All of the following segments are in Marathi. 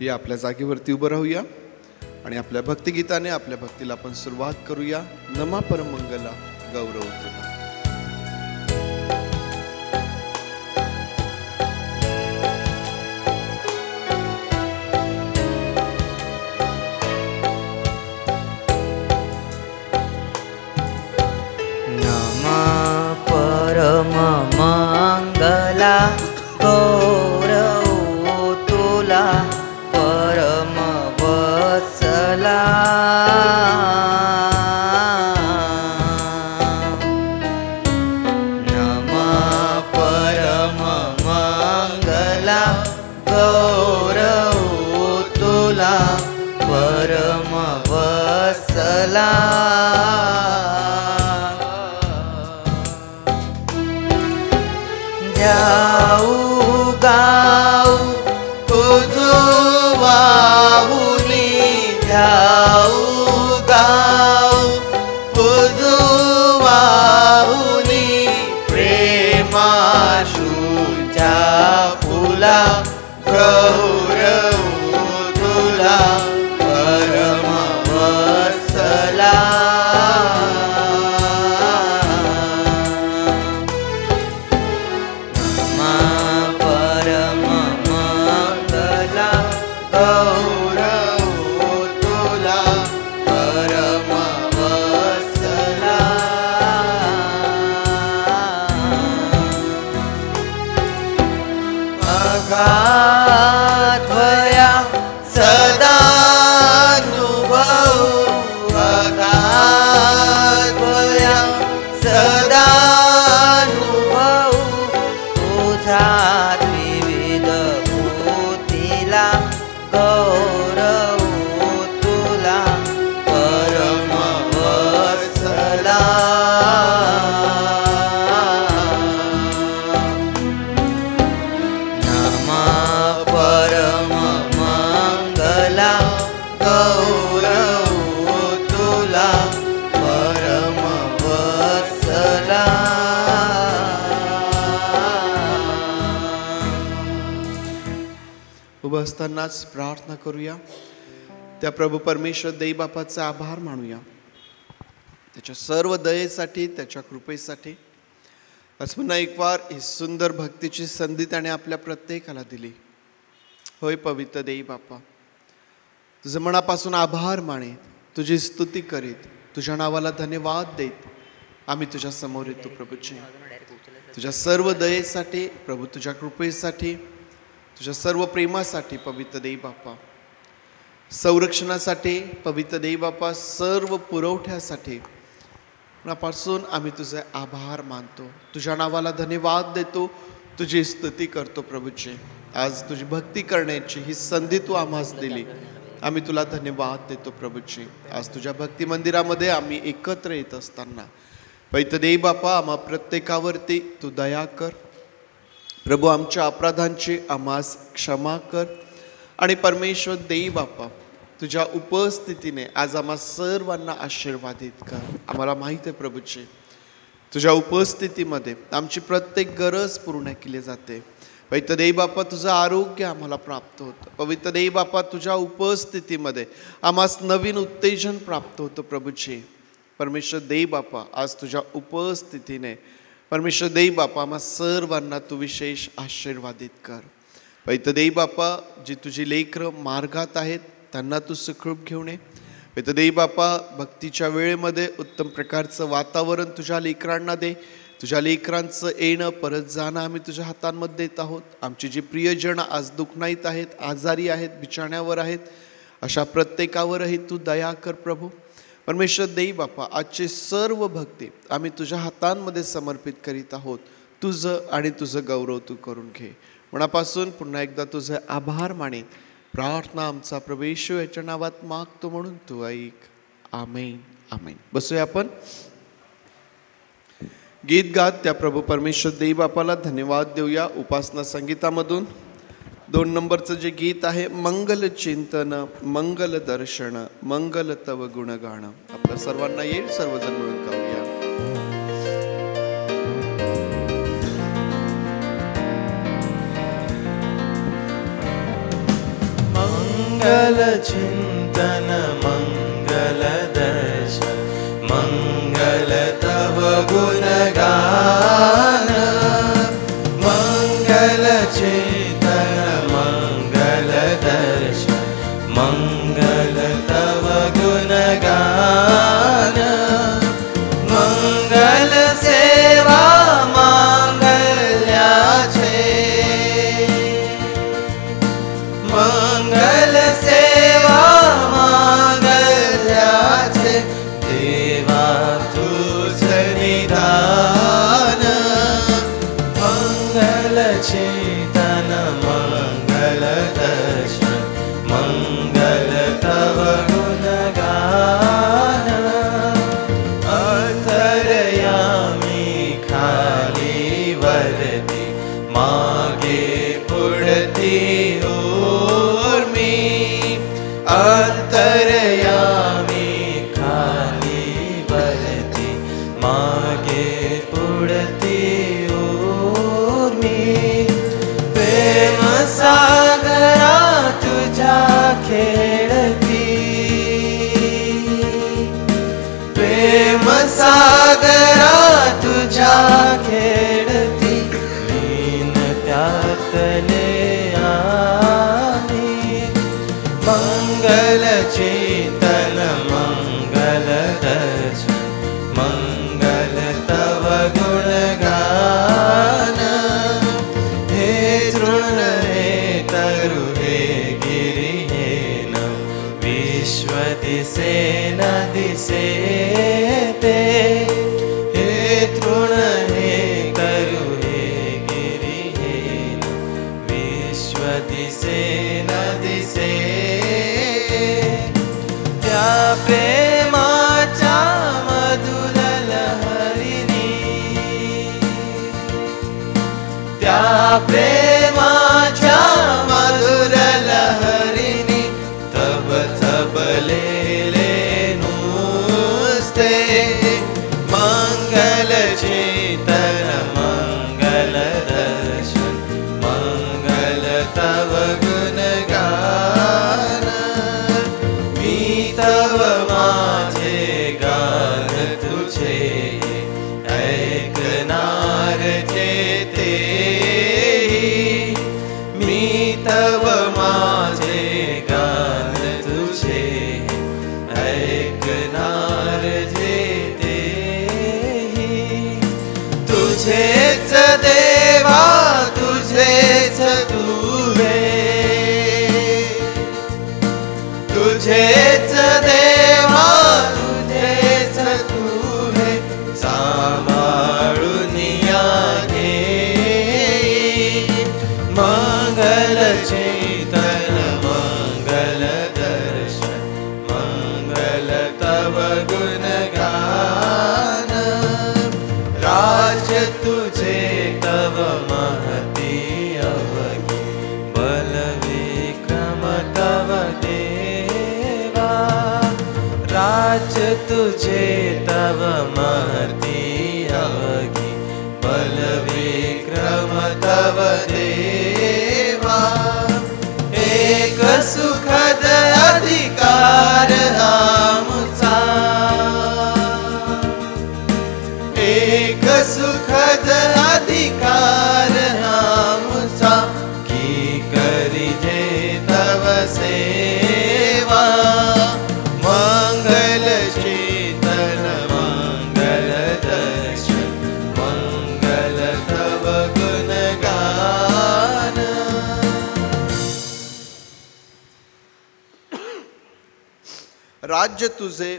या आपल्या जागेवरती उभं राहूया आणि आपल्या भक्तिगीताने आपल्या भक्तीला आपण सुरुवात करूया. नमा परमंगला गौरव तुला. असतानाच प्रार्थना करूया. त्या प्रभू परमेश्वर देई बापाचा आभार मानूया त्याच्या सर्व दयेसाठी, त्याच्या कृपेसाठी. आज पुन्हा एक वार ही सुंदर भक्तीची संधी त्याने आपल्या प्रत्येकाला दिली. होय पवित्र देई बापा, तुझं मनापासून आभार मानेत, तुझी स्तुती करीत, तुझ्या नावाला धन्यवाद देत आम्ही तुझ्या समोर येतो प्रभूजी. तुझ्या सर्व दयेसाठी प्रभू, तुझ्या कृपेसाठी, तुझ्या सर्व प्रेमासाठी पवित्र देई बापा, संरक्षणासाठी पवित्र देई बापा, सर्व पुरवठ्यासाठी मनापासून आम्ही तुझे आभार मानतो, तुझ्या नावाला धन्यवाद देतो, तुझी स्तुती करतो प्रभूजी. आज तुझी भक्ती करण्याची ही संधी तू आम्हास दिली, आम्ही तुला धन्यवाद देतो प्रभूजी. आज तुझ्या भक्ती मंदिरामध्ये आम्ही एकत्र येत असताना पवित्र देई बापा, आम्हा प्रत्येकावरती तू दया कर प्रभू. आमच्या अपराधांची आम्हास क्षमा कर आणि परमेश्वर देई बापा, तुझ्या उपस्थितीने आज आम्हा सर्वांना आशीर्वादित कर. आम्हाला माहिती आहे प्रभूजी, तुझ्या उपस्थितीमध्ये आमची प्रत्येक गरज पूर्ण केली जाते. पवित्र देई बापा, तुझं आरोग्य आम्हाला प्राप्त होतं. पवित्र देई बापा, तुझ्या उपस्थितीमध्ये आम्हास नवीन उत्तेजन प्राप्त होतं प्रभूजी. परमेश्वर देई बापा, आज तुझ्या उपस्थितीने परमेश्वर देई बापा आम्हा सर्वांना तू विशेष आशीर्वादित कर. पवित्र देई बापा, जी तुझी लेकरं मार्गात आहेत त्यांना तू सुखरूप घेऊन ये. पवित्र देई बापा, भक्तीच्या वेळेमध्ये उत्तम प्रकारचं वातावरण तुझ्या लेकरांना दे. तुझ्या लेकरांचं येणं परत जाणं आम्ही तुझ्या हातांमध्ये देत आहोत. आमची जी प्रियजन आज दुःखनाईत आहेत, आजारी आहेत, बिछाण्यावर आहेत, अशा प्रत्येकावरही तू दया कर प्रभू. परमेश्वर देई बापा, आजची सर्व भक्ती आम्ही तुझ्या हातांमध्ये समर्पित करीत आहोत. तुझं आणि तुझं गौरव तू करून घे. मनापासून पुन्हा एकदा तुझे आभार माने. प्रार्थना आमचा प्रभू येशू याच्या नावात मागतो म्हणून तू ऐक. आमेन आमेन. बसूया आपण. गीत गात त्या प्रभू परमेश्वर देई बापाला धन्यवाद देऊया. उपासना संगीतामधून 2 नंबरचं जे गीत आहे, मंगल चिंतन मंगल दर्शन मंगल तव गुणगाण. आपल्या सर्वांना येईल, सर्वजण मिळून गाऊया. मंगल मंगल चिंतन मंगल दर्शन मंगल तव गुणगान मंगल चिंतन मंगल दर्शन मंगल तव गुणगान मंगल सेवा मांगल्याचे मंगल सेवा मांगल्याचे देवा तुझ निधान मंगल चिंतन मंगल दर्शन मंगल तव गुणगान अंतरयामी खाली वरती मागे पुढती अंतरयामी खाली वरती मागे पुढती ऊर्मी प्रेम सागरा तुझ्या खेळती प्रेम सागरा तुझ्या खेळती लीन त्यातले मंगल चिंतन मंगल दर्शन मंगल तव गुणगान हे तृण हे तरु हे गिरी हे न विश्व दिसे न दिसे ते हे तृण हे तरु हे गिरी हे न विश्व दिसे न दिसे त्या प्रेमाच्या मधुर लहरीनी त्या प्रेमाच्या मधुर लहरीनी तब तबलेले नुसते मंगल चिंतन मंगल दर्शन मंगल तव गुणगान मी तव माझे गान तुझे ऐकणार जेते मी तव माझे गान तुझे ऐकणार जेते तुझेच देवा तुझेच तुहे तुझेच देवा तुझेच तुहे सांभाळून या घे मंगल चिंतन मंगल दर्शन मंगल तव गुणगान राज्य तुझे तव महती अवघी बल विक्रम तव देवा राज्य तुझे तव महती अवघी बल विक्रम तव देवा एक सुखद अधिकार आमचा एक सुखद अधिकार आमचा की करिजे तव सेवा मंगल चिंतन मंगल दर्शन मंगल तव गुणगान राज्य तुझे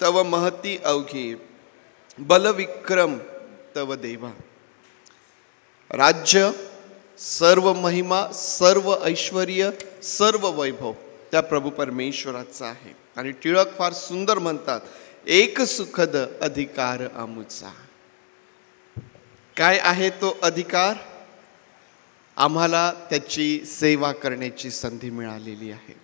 तव महती अवघी बलविक्रम तव देवा. राज्य, सर्व महिमा, सर्व ऐश्वर्य, सर्व वैभव त्या प्रभू परमेश्वराचा आहे. आणि टिळक फार सुंदर म्हणतात, एक सुखद अधिकार आमुचा. काय आहे तो अधिकार? आम्हाला त्याची सेवा करण्याची संधी मिळालेली आहे.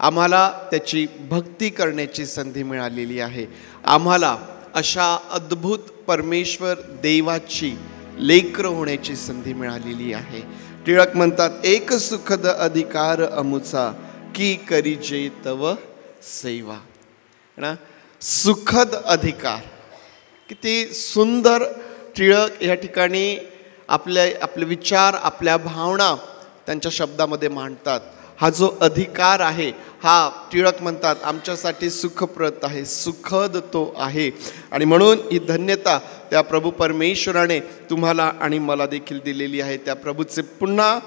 आम्हाला त्याची भक्ती करण्याची संधी मिळालेली आहे. आम्हाला अशा अद्भुत परमेश्वर देवाची लेकरं होण्याची संधी मिळालेली आहे. टिळक म्हणतात, एक सुखद अधिकार अमुचा की करीजे तव सेवा ना. सुखद अधिकार, किती सुंदर टिळक या ठिकाणी आपले विचार, आपल्या भावना त्यांच्या शब्दामध्ये मांडतात. हा जो अधिकार आहे हा टिळक म्हणतात आमच्यासाठी सुखप्रद आहे, सुखद तो आहे. आणि म्हणून ही धन्यता त्या प्रभू परमेश्वराने तुम्हाला आणि मला देखील दिलेली आहे. त्या प्रभूचे पुन्हा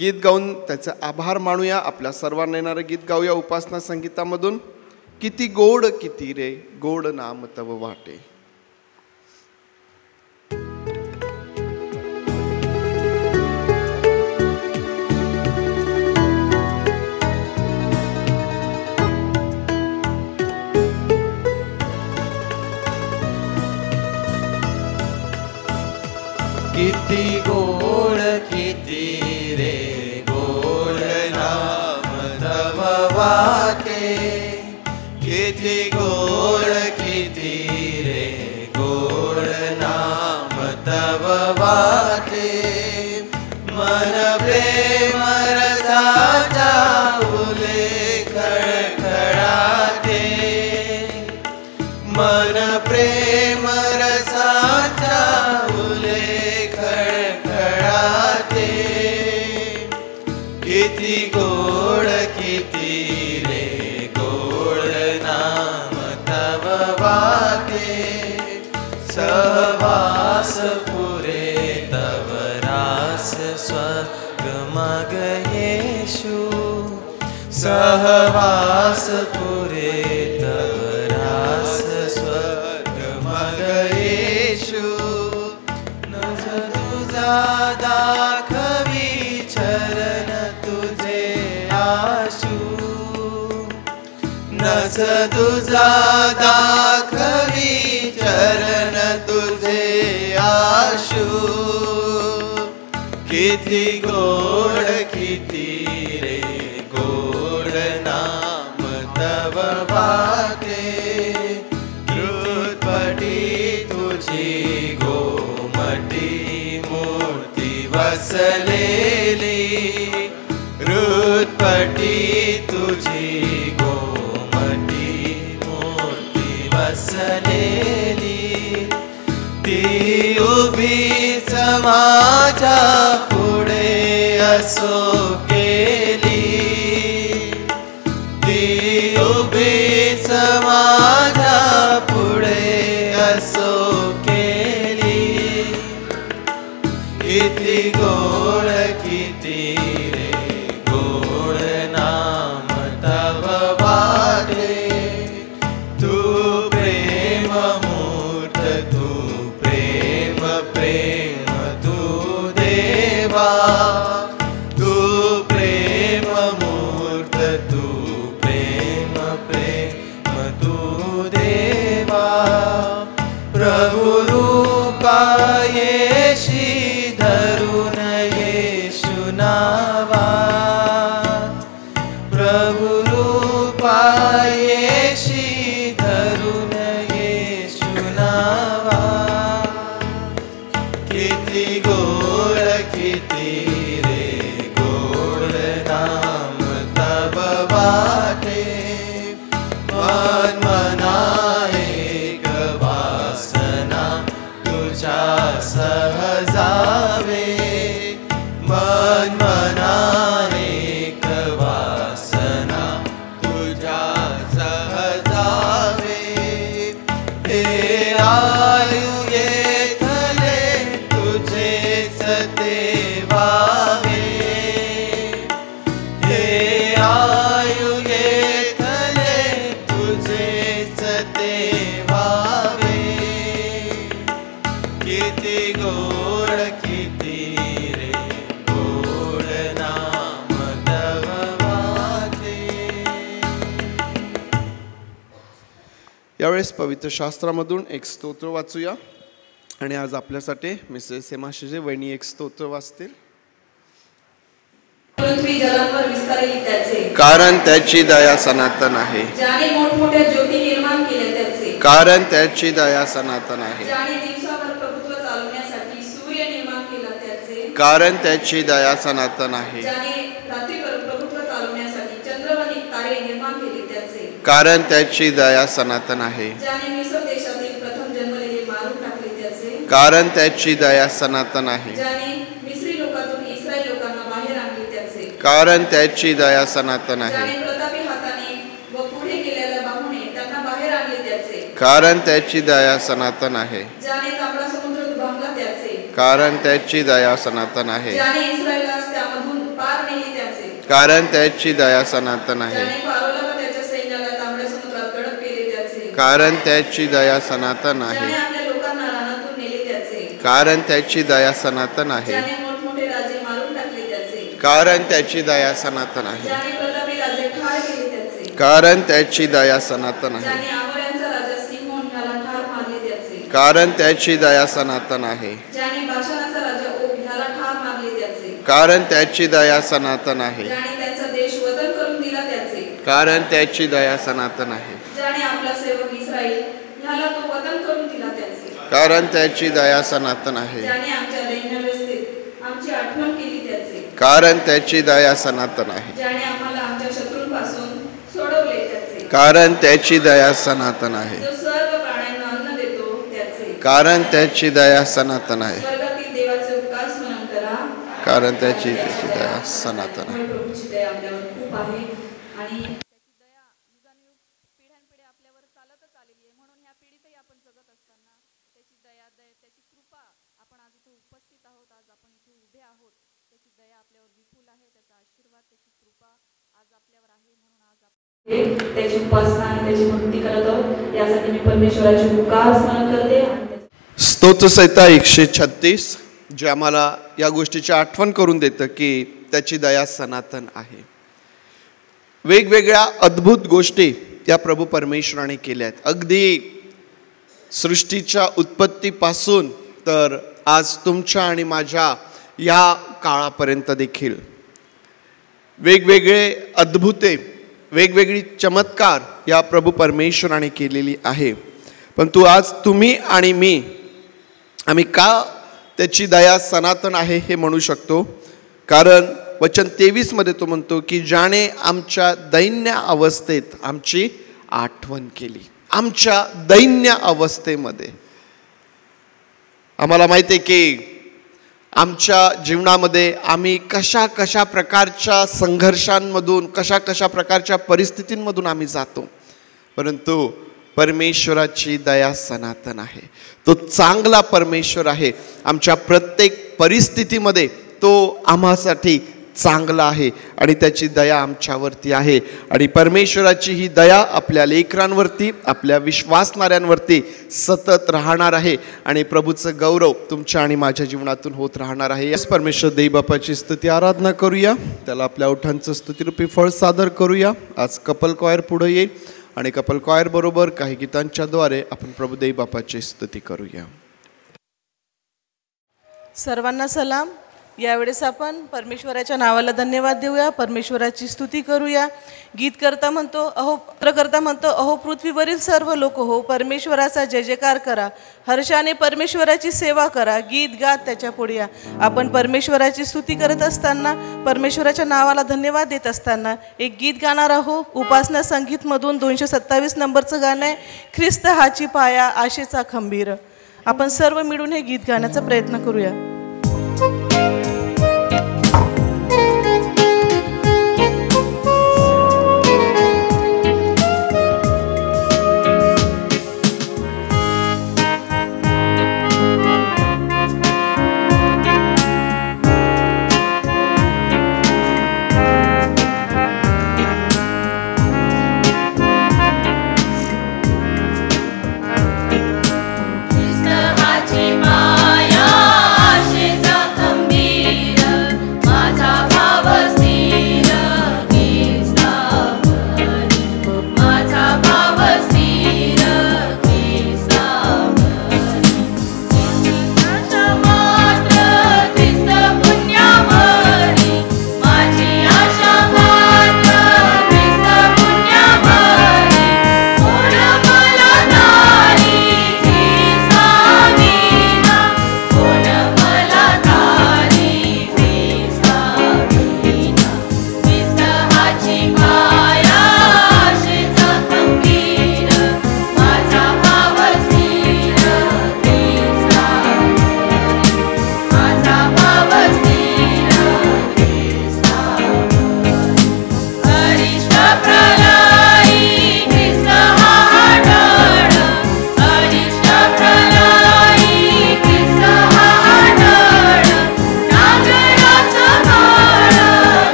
गीत गाऊन त्याचे आभार मानूया. आपल्या सर्वांना येणारं गीत गाऊया उपासना संगीतामधून. किती गोड किती रे गोड नाम तव वाटे. किती गोड किती रे गोड नाम तव वाटे. किती गोड किती रे गोड नाम तव वाटे. मन प्रेम रसाचा उले खळखळाटे. मन प्रेम रसाचा किती गोड किती रे गोड नाम तव वाटे. सहवास पुरे तव रास स्वर्ग मग येशू. सहवास पुरे तव रास स्वर्ग मग येशू. नज तुझा दाखवी चरण तुझे आशू. नस तुझा दाखवी चरण तुझे आशू. किती गोड किती रे गोड नाम तव वाटे. कृतपटी तुझी गोमटी मूर्ती वसलेली. हृदपटी तुझी गोमटी मूर्ती वसलेली. ती उभीच माझ्या पुढे असो केली. ती उभीच माझ्या पुढे असो केली. किती गोड किती रे गोड नाम तव वाटे. तू प्रेम मूर्त तू प्रेम प्रेम तू देवा. तू प्रेम मूर्त तू प्रेम प्रेम तू देवा. प्रभु रूपा येशी धरून येशू नावा. प्रभु रूपा येशी धरून येशू नावा. किती गोड किती रे गोड नाम तव वाटे. मन मना एक वासना तुझ्या सहजावे. मन मना एक वासना तुझ्या सहजावे. हे आयु येथले तुझेच देवावे. हे आयु येथले तुझेच देवावे. किती गोड किती रे गोड नाम तव वाटे. यावेळेस पवित्र शास्त्रामधून एक स्तोत्र वाचूया. आणि आज आपल्यासाठी मिसेस हेमाशीजे वहिनी एक स्तोत्र वाचतील. पृथ्वी जलांवर विस्तारली त्याचे. कारण त्याची दया सनातन आहे. ज्याने मोठमोठ्या ज्योती निर्माण केल्या त्याचे. कारण त्याची दया सनातन आहे. ज्याने दिवसावर प्रभुत्व चालवण्यासाठी सूर्य निर्माण केला त्याचे. कारण त्याची दया सनातन आहे. ज्याने रात्रीवर प्रभुत्व चालवण्यासाठी चंद्र व सागरे निर्माण केली त्याचे. कारण त्याची दया सनातन आहे. ज्याने मिस्र देशातील प्रथम जन्मलेले मारून टाकले त्याचे. कारण त्याची दया सनातन आहे. ज्याने मिस्री लोकातून इस्रायल लोकांना बाहेर आणले त्याचे. कारण त्याची दया सनातन आहे. ज्याने प्रतापी हाताने व पुढे गेलेल्या बाहुने त्यांना बाहेर आणले त्याचे. कारण त्याची दया सनातन आहे. ज्याने तांबडा समुद्र दुभांगला त्याचे. कारण त्याची दया सनातन आहे. ज्याने इस्रायलास त्यामधून पार नेले त्याचे. कारण त्याची दया सनातन आहे. ज्याने फारोला व त्याच्या सैन्याला तांबड्या समुद्रात गडप केले त्याचे. कारण त्याची दया सनातन आहे. ज्याने आपल्या लोकांना रानातून नेले त्याचे. कारण त्याची दया सनातन आहे. ज्याने मोठमोठे राजे मारून टाकले त्याचे. कारण त्याची दया सनातन आहे. ज्याने प्रतापी राजे ठार केले त्याचे. कारण त्याची दया सनातन आहे. ज्याने आमोऱ्यांचा राजा सिमोन ह्याला ठार मारले त्याचे. कारण त्याची दया सनातन आहे. ज्याने बाशानाचा राजा ओग ह्याला ठार मारले त्याचे. कारण त्याची दया सनातन आहे. ज्याने त्यांचा देश वतन करून दिला त्याचे. कारण त्याची दया सनातन आहे. ज्याने आपला सेवक इस्राईल ह्याला तो वतन करून दिला त्याचे. कारण त्याची दया सनातन आहे. ज्याने आमच्या दैन्यावस्थेत आमची आठवण केली त्याचे. कारण त्याची दया सनातन आहे. ज्याने आम्हाला आमच्या शत्रूंपासून सोडवले त्याचे. कारण त्याची दया सनातन आहे. जो सर्व प्राण्यांना अन्न देतो त्याचे. कारण त्याची दया सनातन आहे. स्वर्गातील देवाचे उपकार स्मरण करा. कारण त्याची दया सनातन आहे. प्रभूची दया आपल्यावर खूप आहे आणि त्याची दया युगानुयुग पिढ्यानपिढ्या आपल्यावर चालतच आलेली आहे. म्हणून ह्या पिढीतही आपण जगत असताना त्याची त्याची कृपा, आपण आज इथे उपस्थित आहोत, आज आपण इथे उभे आहोत, त्याची दया आपल्यावर विपुल आहे, त्याचा आशीर्वाद, त्याची कृपा आज आपल्यावर आहे. म्हणून आज आपण त्याची उपासना आणि त्याची भक्ती करत आहोत. यासाठी मी परमेश्वराचे उपकार स्मरण करते. स्तोत्र संहिता 136 जे आम्हाला या गोष्टीची आठवण करून देतं की त्याची दया सनातन आहे. वेगवेगळ्या अद्भुत गोष्टी या प्रभू परमेश्वराने केल्या आहेत. अगदी सृष्टीच्या उत्पत्तीपासून तर आज तुमच्या आणि माझ्या या काळापर्यंत देखील वेगवेगळे अद्भुते, वेगवेगळी चमत्कार या प्रभू परमेश्वराने केलेली आहे. परंतु आज तुम्ही आणि मी आम्ही का त्याची दया सनातन आहे हे म्हणू शकतो? कारण वचन 23 मध्ये तो म्हणतो की ज्याने आमच्या दैन्य अवस्थेत आमची आठवण केली. आमच्या दैन्य अवस्थेमध्ये आम्हाला माहिती आहे की आमच्या जीवनामध्ये आम्ही कशा कशा प्रकारच्या संघर्षांमधून, कशा कशा प्रकारच्या परिस्थितींमधून आम्ही जातो, परंतु परमेश्वराची दया सनातन आहे. तो चांगला परमेश्वर आहे. आमच्या प्रत्येक परिस्थितीमध्ये तो आम्हासाठी चांगला आहे आणि त्याची दया आमच्यावरती आहे. आणि परमेश्वराची ही दया आपल्या लेकरांवरती, आपल्या विश्वासणाऱ्यांवरती सतत राहणार आहे आणि प्रभूचं गौरव तुमच्या आणि माझ्या जीवनातून होत राहणार आहे. याच परमेश्वर देई बापाची स्तुती आराधना करूया. त्याला आपल्या ओठांचं स्तुतिरूपी फळ सादर करूया. आज कपल कॉयर पुढे येईल आणि कपल कॉयर बरोबर काही गीतांच्या द्वारे आपण प्रभू देई बापाची स्तुती करूया. सर्वांना सलाम. यावेळेस आपण परमेश्वराच्या नावाला धन्यवाद देऊया, परमेश्वराची स्तुती करूया. गीतकर्ता म्हणतो अहो पृथ्वीवरील सर्व लोक हो, परमेश्वराचा जय जयकार करा, हर्षाने परमेश्वराची सेवा करा, गीत गात त्याच्या पुढे या. आपण परमेश्वराची स्तुती करत असताना, परमेश्वराच्या नावाला धन्यवाद देत असताना एक गीत गाणार आहो. उपासना संगीतमधून 227 नंबरचं गाणं आहे, ख्रिस्त हाची पाया आशेचा खंबीर. आपण सर्व मिळून हे गीत गाण्याचा प्रयत्न करूया. ख्रिस्त हाची पाया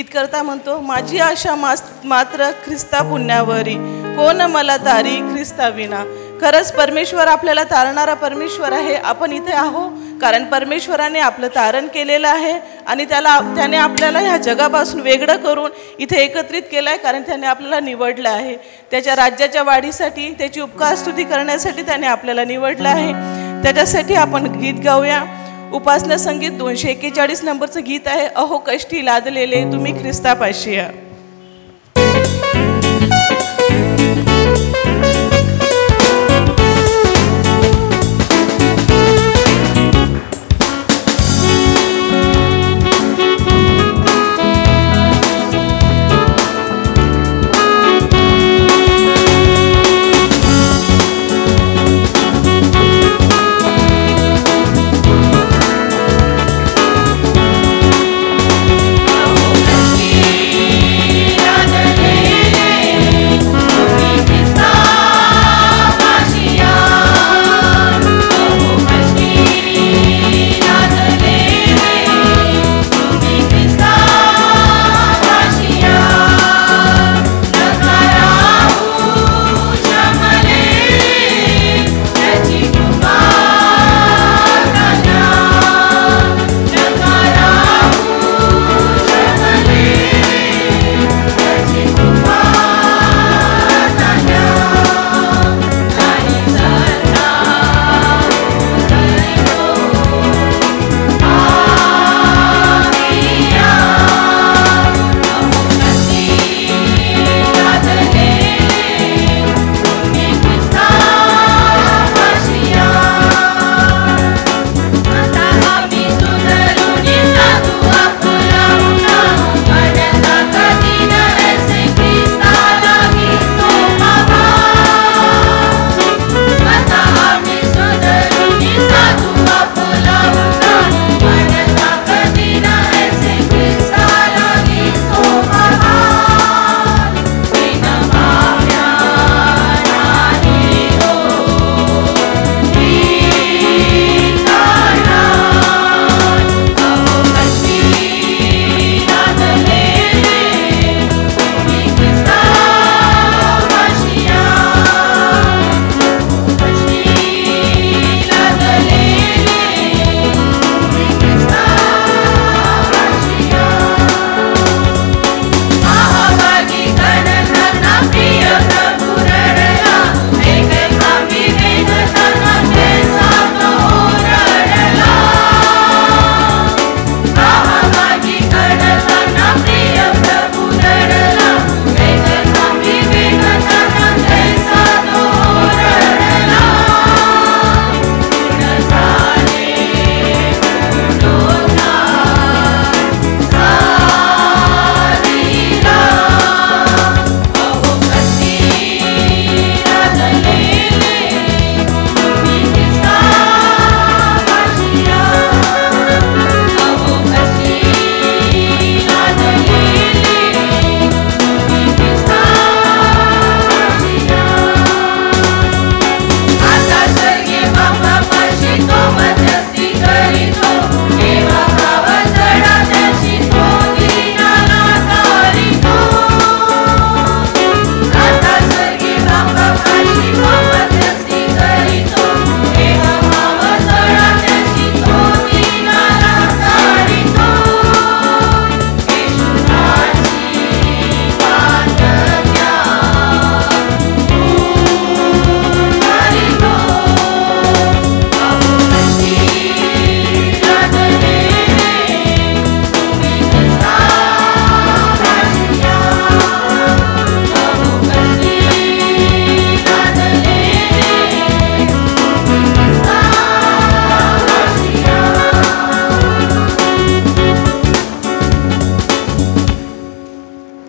गीतकर्ता म्हणतो, माझी आशा मात्र ख्रिस्ता पुण्यावरी, कोण मला तारी ख्रिस्ता विना. खरंच परमेश्वर आपल्याला तारणारा परमेश्वर आहे. आपण इथे आहो कारण परमेश्वराने आपलं तारण केलेलं आहे आणि त्याने आपल्याला ह्या जगापासून वेगळं करून इथे एकत्रित केलं आहे, कारण त्याने आपल्याला निवडलं आहे. त्याच्या राज्याच्या वाढीसाठी, त्याची उपकार स्तुती करण्यासाठी त्याने आपल्याला निवडलं आहे. त्याच्यासाठी आपण गीत गाऊया. उपासना संगीत 241 नंबरचं गीत आहे, अहो कष्टी लादलेले तुम्ही ख्रिस्तापाशी या.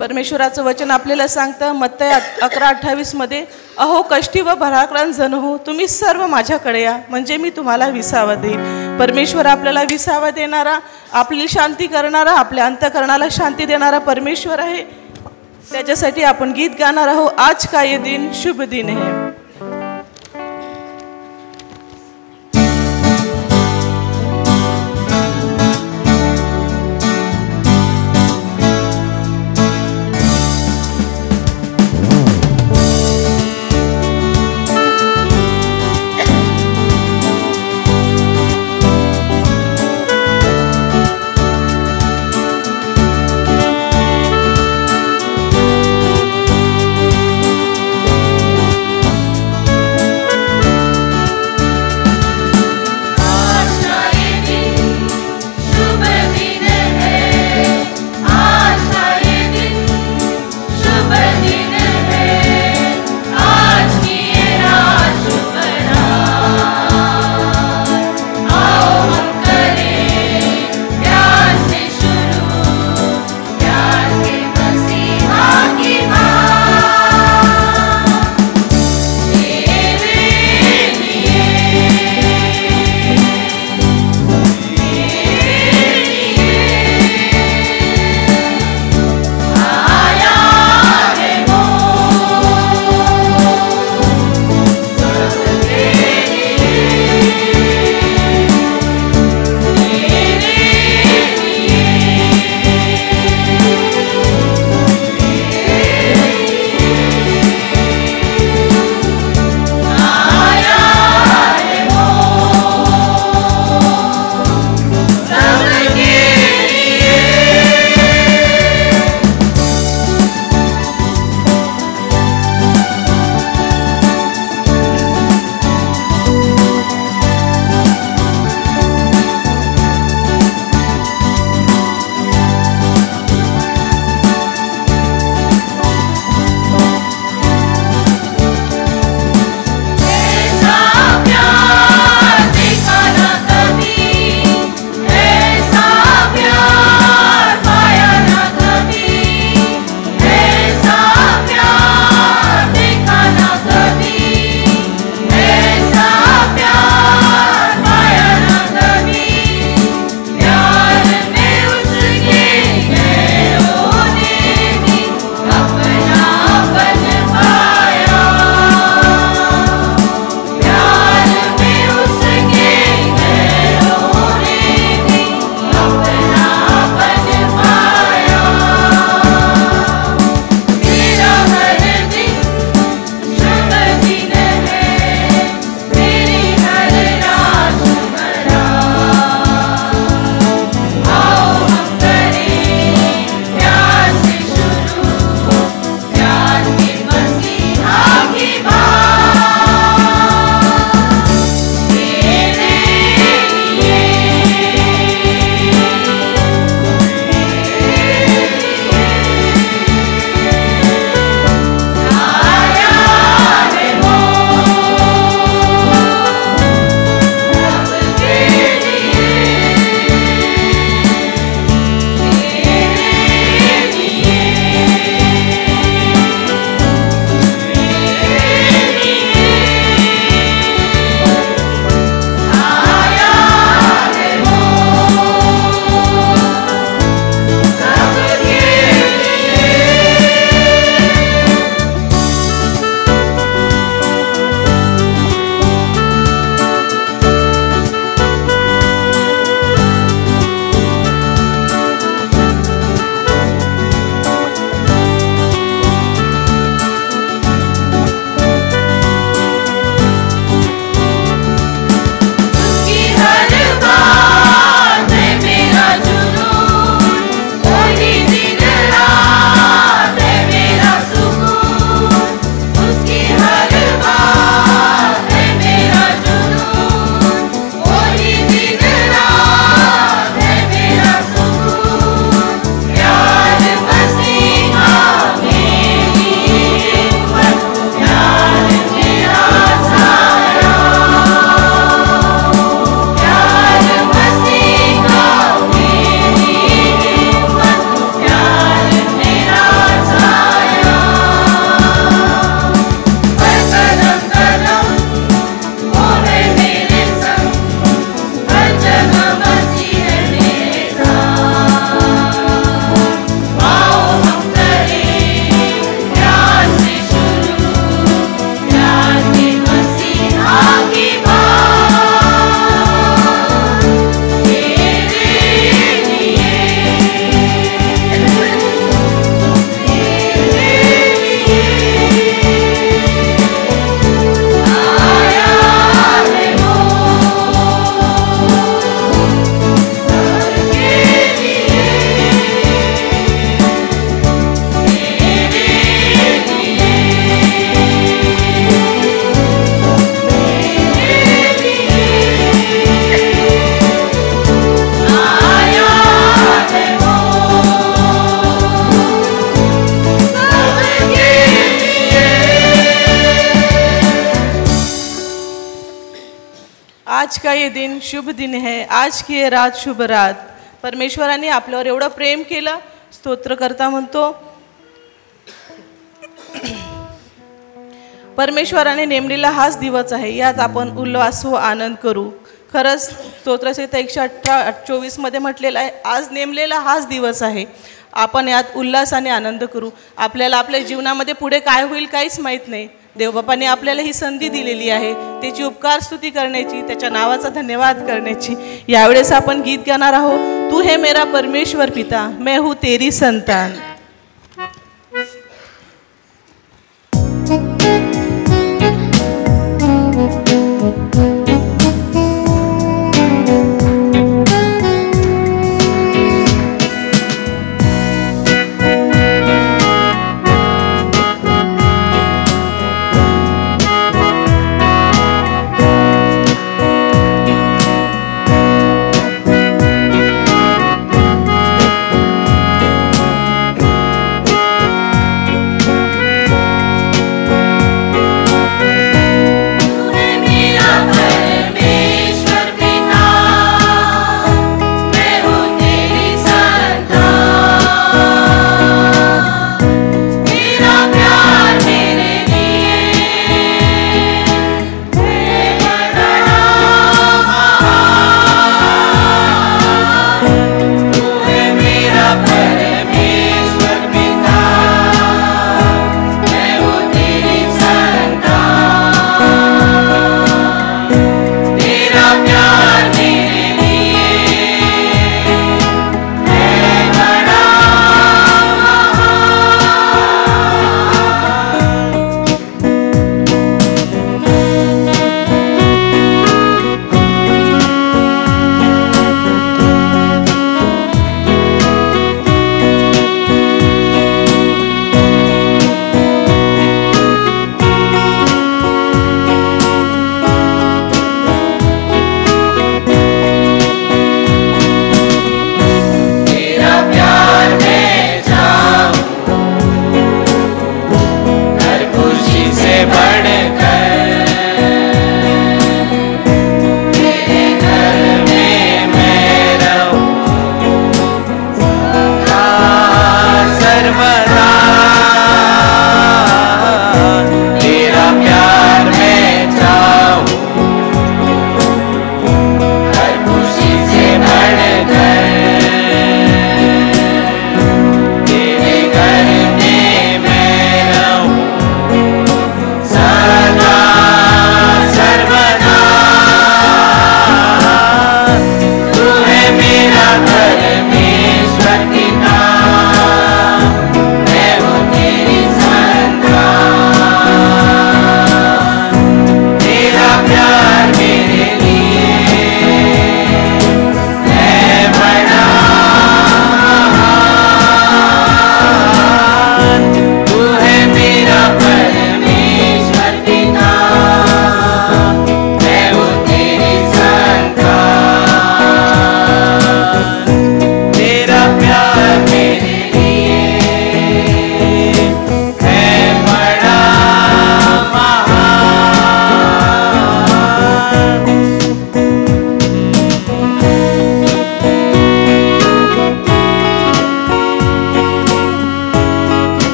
परमेश्वराचं वचन आपल्याला सांगतं मत्तई 11:28 मध्ये, अहो कष्टी व भराक्रांत जन हो, तुम्ही सर्व माझ्याकडे या, म्हणजे मी तुम्हाला विसावा देईन. परमेश्वर आपल्याला विसावा देणारा, आपली शांती करणारा, आपल्या अंतःकरणाला शांती देणारा परमेश्वर आहे. त्याच्यासाठी आपण गीत गाणार आहोत, आज का ये दिन शुभ दिन है. आज का ये दिन शुभ दिन है, आज की ये रात शुभ रात. परमेश्वराने आपल्यावर एवढं प्रेम केलं. स्तोत्रकर्ता म्हणतो, परमेश्वराने नेमलेला हाच दिवस आहे, यात आपण उल्हास व आनंद करू. खरंच स्तोत्रसंहिता 124 मध्ये म्हटलेलं आहे, आज नेमलेला हाच दिवस आहे, आपण यात उल्हासाने आनंद करू. आपल्याला आपल्या जीवनामध्ये पुढे काय होईल काहीच माहीत नाही. देवबापाने आपल्याला ही संधी दिलेली आहे, त्याची उपकार स्तुती करण्याची, त्याच्या नावाचा धन्यवाद करण्याची. यावेळेस आपण गीत गाणार आहोत, तू है मेरा परमेश्वर पिता, मैं हूँ तेरी संतान.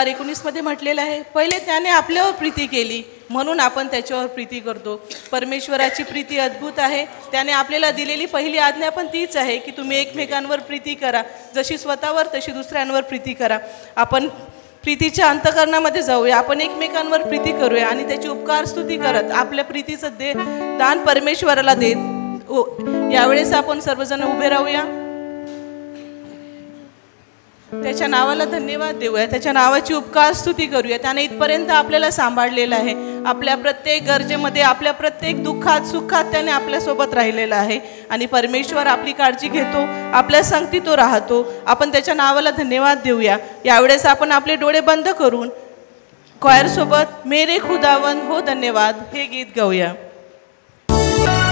4:19 म्हटलेलं आहे, पहिले त्याने आपल्यावर प्रीती केली म्हणून आपण त्याच्यावर प्रीती करतो. परमेश्वराची प्रीती अद्भुत आहे. त्याने आपल्याला दिलेली पहिली आज्ञा पण तीच आहे की तुम्ही एकमेकांवर प्रीती करा, जशी स्वतःवर तशी दुसऱ्यांवर प्रीती करा. आपण प्रीतीच्या अंतःकरणामध्ये जाऊया, आपण एकमेकांवर प्रीती करूया आणि त्याची उपकार स्तुती करत आपल्या प्रीतीचं दान परमेश्वराला देत यावेळेस आपण सर्वजण उभे राहूया. त्याच्या नावाला धन्यवाद देऊया, त्याच्या नावाची उपकार स्तुती करूया. त्याने इथपर्यंत आपल्याला सांभाळलेलं आहे. आपल्या प्रत्येक गरजेमध्ये, आपल्या प्रत्येक दुःखात सुखात त्याने आपल्यासोबत राहिलेला आहे आणि परमेश्वर आपली काळजी घेतो, आपल्या संगती तो राहतो. आपण त्याच्या नावाला धन्यवाद देऊया. यावेळेस आपण आपले डोळे बंद करून क्वायरसोबत मेरे खुदावन हो धन्यवाद हे गीत गाऊया. धन्यवाद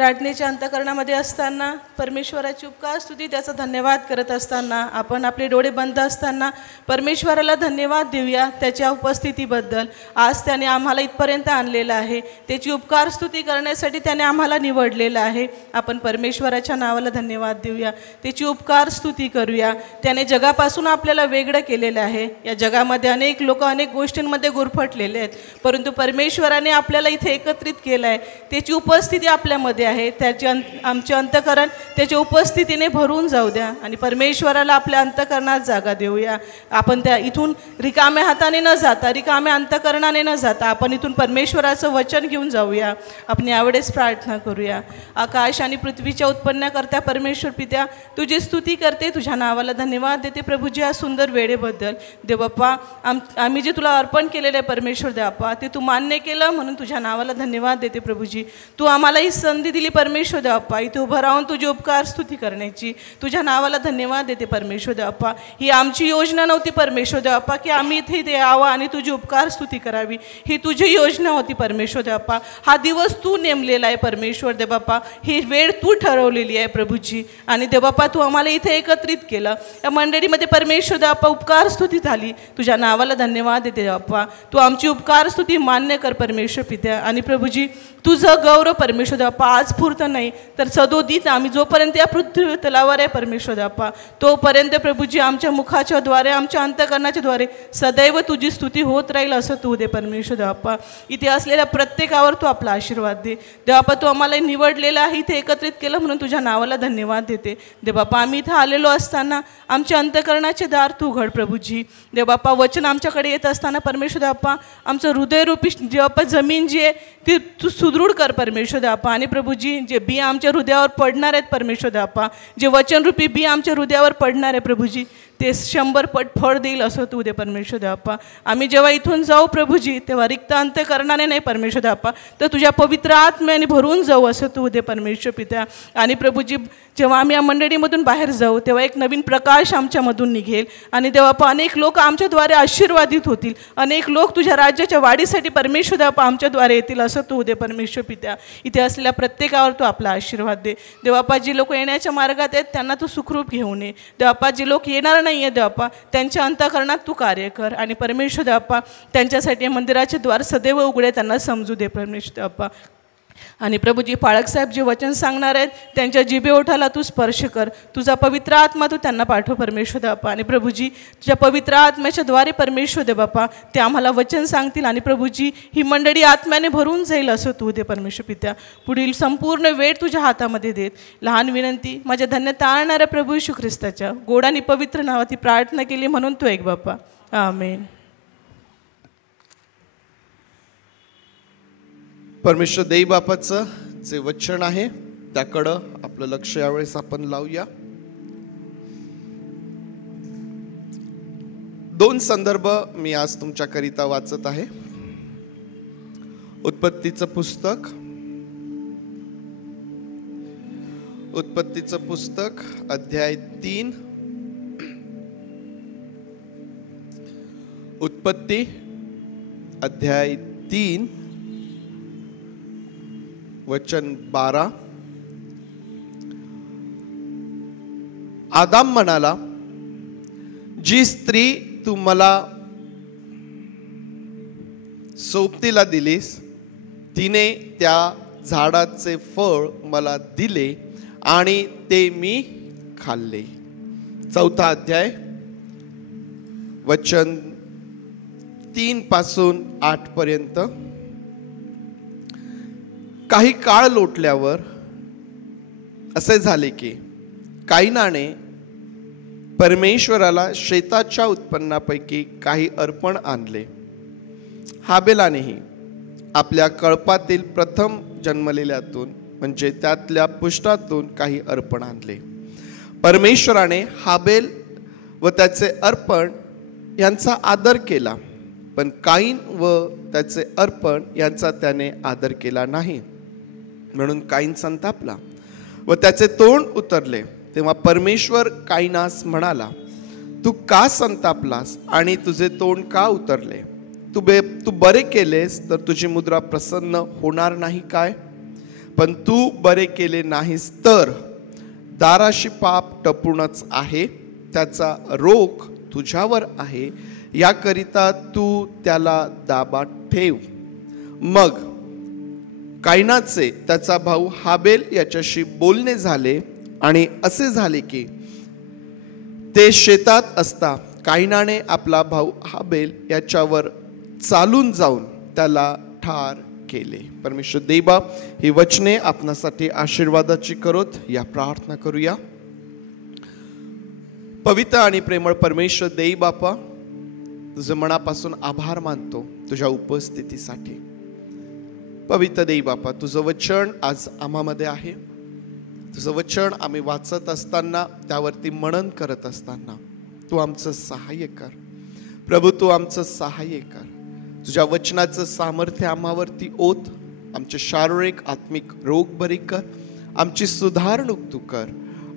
प्रार्थनेच्या अंतःकरणामध्ये असताना, परमेश्वराची उपकार स्तुती त्याचा धन्यवाद करत असताना, आपण आपले डोळे बंद असताना परमेश्वराला धन्यवाद देऊया त्याच्या उपस्थितीबद्दल. आज त्याने आम्हाला इथपर्यंत आणलेलं आहे, त्याची उपकार स्तुती करण्यासाठी त्याने आम्हाला निवडलेलं आहे. आपण परमेश्वराच्या नावाला धन्यवाद देऊया, त्याची उपकार स्तुती करूया. त्याने जगापासून आपल्याला वेगळं केलेलं आहे. या जगामध्ये अनेक लोक अनेक गोष्टींमध्ये गुरफटलेले आहेत, परंतु परमेश्वराने आपल्याला इथे एकत्रित केलं आहे. त्याची उपस्थिती आपल्यामध्ये आहे. त्याचे आमचे अंतःकरण त्याच्या उपस्थितीने भरून जाऊ द्या आणि परमेश्वराला आपल्या अंतःकरणात जागा देऊया. आपण त्या इथून रिकाम्या हाताने न जाता, रिकाम्या अंतःकरणाने न जाता आपण इथून परमेश्वराचं वचन घेऊन जाऊया. आपण यावेळेस प्रार्थना करूया. आकाश आणि पृथ्वीच्या उत्पन्नकर्त्या परमेश्वर पित्या, तुझी स्तुती करते, तुझ्या नावाला धन्यवाद देते प्रभूजी या सुंदर वेळेबद्दल. देवप्पा, आम्ही जे तुला अर्पण केलेलं आहे परमेश्वर देवप्पा, ते तू मान्य केलं म्हणून तुझ्या नावाला धन्यवाद देते प्रभूजी. तू आम्हाला ही संधी दिली परमेश्वर देवप्पा, इथे उभं राहून तुझी उपकार स्तुती करण्याची. तुझ्या नावाला धन्यवाद देते परमेश्वर देवप्पा. ही आमची योजना नव्हती परमेश्वर देवप्पा की आम्ही इथे यावं आणि तुझी उपकार स्तुती करावी. ही तुझी योजना होती परमेश्वर देवप्पा. हा दिवस तू नेमलेला आहे परमेश्वर देवप्पा, ही वेळ तू ठरवलेली आहे प्रभूजी. आणि देवप्पा, तू आम्हाला इथे एकत्रित केलं. या मंडळीमध्ये परमेश्वर देवप्पा उपकार स्तुती झाली. तुझ्या नावाला धन्यवाद देते देवप्पा. तू आमची उपकार स्तुती मान्य कर परमेश्वर पित्या. आणि प्रभूजी, तुझं गौरव परमेश्वर देवप्पा आज पुरतं नाही तर सदोदित आम्ही जोपर्यंत या पृथ्वी तलावर आहे परमेश्वर देवप्पा, तोपर्यंत प्रभूजी आमच्या मुखाच्या द्वारे, आमच्या अंतःकरणाच्या द्वारे सदैव तुझी स्तुती होत राहील असं तू दे परमेश्वर देवप्पा. इथे असलेल्या प्रत्येकावर तू आपला आशीर्वाद दे देवप्पा. तू आम्हाला निवडलेलं आहे, इथे एकत्रित केलं म्हणून तुझ्या नावाला धन्यवाद देते देवप्पा. आम्ही इथं आलेलो असताना आमच्या अंतःकरणाचे दार तू उघड प्रभूजी. देवप्पा, वचन आमच्याकडे येत असताना परमेश्वर देवप्पा, आमचं हृदयरूपी देवप्पा जमीन जी आहे ती तू सुदृढ कर परमेश्वर देवप्पा. आणि प्रभूजी, जे बी आमच्या हृदयावर पडणार आहेत परमेश्वर देवप्पा, जे वचनरूपी बी आमच्या हृदयावर पडणार आहे प्रभूजी, ते 100 पट फळ देईल असं तू दे परमेश्वर देवप्पा. आम्ही जेव्हा इथून जाऊ प्रभूजी, तेव्हा रिक्त अंतःकरणाने नाही परमेश्वर देवप्पा, तर तुझ्या पवित्र आत्म्याने भरून जाऊ असं तू दे परमेश्वर पित्या. आणि प्रभूजी, जेव्हा आम्ही या मंडळीमधून बाहेर जाऊ तेव्हा एक नवीन प्रकाश आमच्यामधून निघेल. आणि देवप्पा, अनेक लोक आमच्याद्वारे आशीर्वादित होतील. अनेक लोक तुझ्या राज्याच्या वाढीसाठी परमेश्वर देवप्पा आमच्याद्वारे येतील असं तू दे परमेश्वर पित्या. इथे असलेल्या प्रत्येकावर तू आपला आशीर्वाद दे देवप्पा. जी लोक येण्याच्या मार्गात आहेत त्यांना तू सुखरूप घेऊन ये देवप्पा. जी लोक येणार नाही आहे देवप्पा, त्यांच्या अंतःकरणात तू कार्य कर. आणि परमेश्वर देवप्पा, त्यांच्यासाठी मंदिराचे द्वार सदैव उघडे त्यांना समजू दे परमेश्वर देवप्पा. आणि प्रभूजी, पाळकसाहेब जे वचन सांगणार आहेत त्यांच्या जिभे ओठाला तू स्पर्श कर. तुझा पवित्र आत्मा तू त्यांना पाठव परमेश्वर देवप्पा. आणि प्रभूजी, तुझ्या पवित्र आत्म्याच्या द्वारे परमेश्वर दे बाप्पा, ते आम्हाला वचन सांगतील. आणि प्रभूजी, ही मंडळी आत्म्याने भरून जाईल असं तू दे परमेश्वर पित्या. पुढील संपूर्ण वेळ तुझ्या हातामध्ये देत. लहान विनंती माझ्या धन्यता आणणाऱ्या प्रभू येशू ख्रिस्ताच्या गोड आणि पवित्र नावात प्रार्थना केली म्हणून तू ऐक बाप्पा. आमेन. परमेश्वर देई बापाचं जे वचन आहे त्याकडं आपलं लक्ष यावेळेस आपण लावूया. 2 संदर्भ मी आज तुमच्याकरिता वाचत आहे. उत्पत्तीचं पुस्तक अध्याय 3. उत्पत्ती अध्याय 3 वचन 12. आदाम म्हणाला, जी स्त्री तू मला सोबतीला दिलीस तिने त्या झाडाचे फळ मला दिले आणि ते मी खाल्ले. 4 अध्याय वचन 3 पासून 8 पर्यंत. काही काळ लोटल्यावर असे झाले की काईनाने परमेश्वराला शेताच्या उत्पन्नापैकी काही अर्पण आणले. हाबेलानेही आपल्या कळपातील प्रथम जन्मलेल्यातून म्हणजे त्यातल्या पुष्टातून काही अर्पण आणले. परमेश्वराने हाबेल व त्याचे अर्पण यांचा आदर केला, पण काईन व त्याचे अर्पण यांचा त्याने आदर केला नाही. म्हणून काईन संतापला व त्याचे तोंड उतरले. तेव्हा परमेश्वर काईनास म्हणाला, तू का संतापलास आणि तुझे तोंड का उतरले? तू बरे केलेस तर तुझी मुद्रा प्रसन्न होणार नाही काय? पण तू बरे केले नाहीस तर दाराशी पाप टपूनच आहे, त्याचा रोग तुझ्यावर आहे, याकरिता तू त्याला दाबात ठेव. मग कायनाचे त्याचा भाऊ हाबेल याच्याशी बोलणे झाले आणि असे झाले की ते शेतात असता कायनाने आपला भाऊ हाबेल याच्यावर चालून जाऊन त्याला ठार केले. परमेश्वर देवा, ही वचने आपणासाठी आशीर्वादाची करोत. या प्रार्थना करूया. पवित्र आणि प्रेमळ परमेश्वर देई बापा, तुझं मनापासून आभार मानतो तुझ्या उपस्थितीसाठी. पवित्र देई बापा, तुझं वचन आज आम्हामध्ये आहे. तुझं वचन आम्ही वाचत असताना, त्यावरती मनन करत असताना तू आमचं सहाय्य कर प्रभू. तू आमचं सहाय्य कर. तुझ्या वचनाचं सामर्थ्य आम्हावरती ओत. आमचे शारीरिक आत्मिक रोग बरे कर. आमची सुधारणूक तू कर.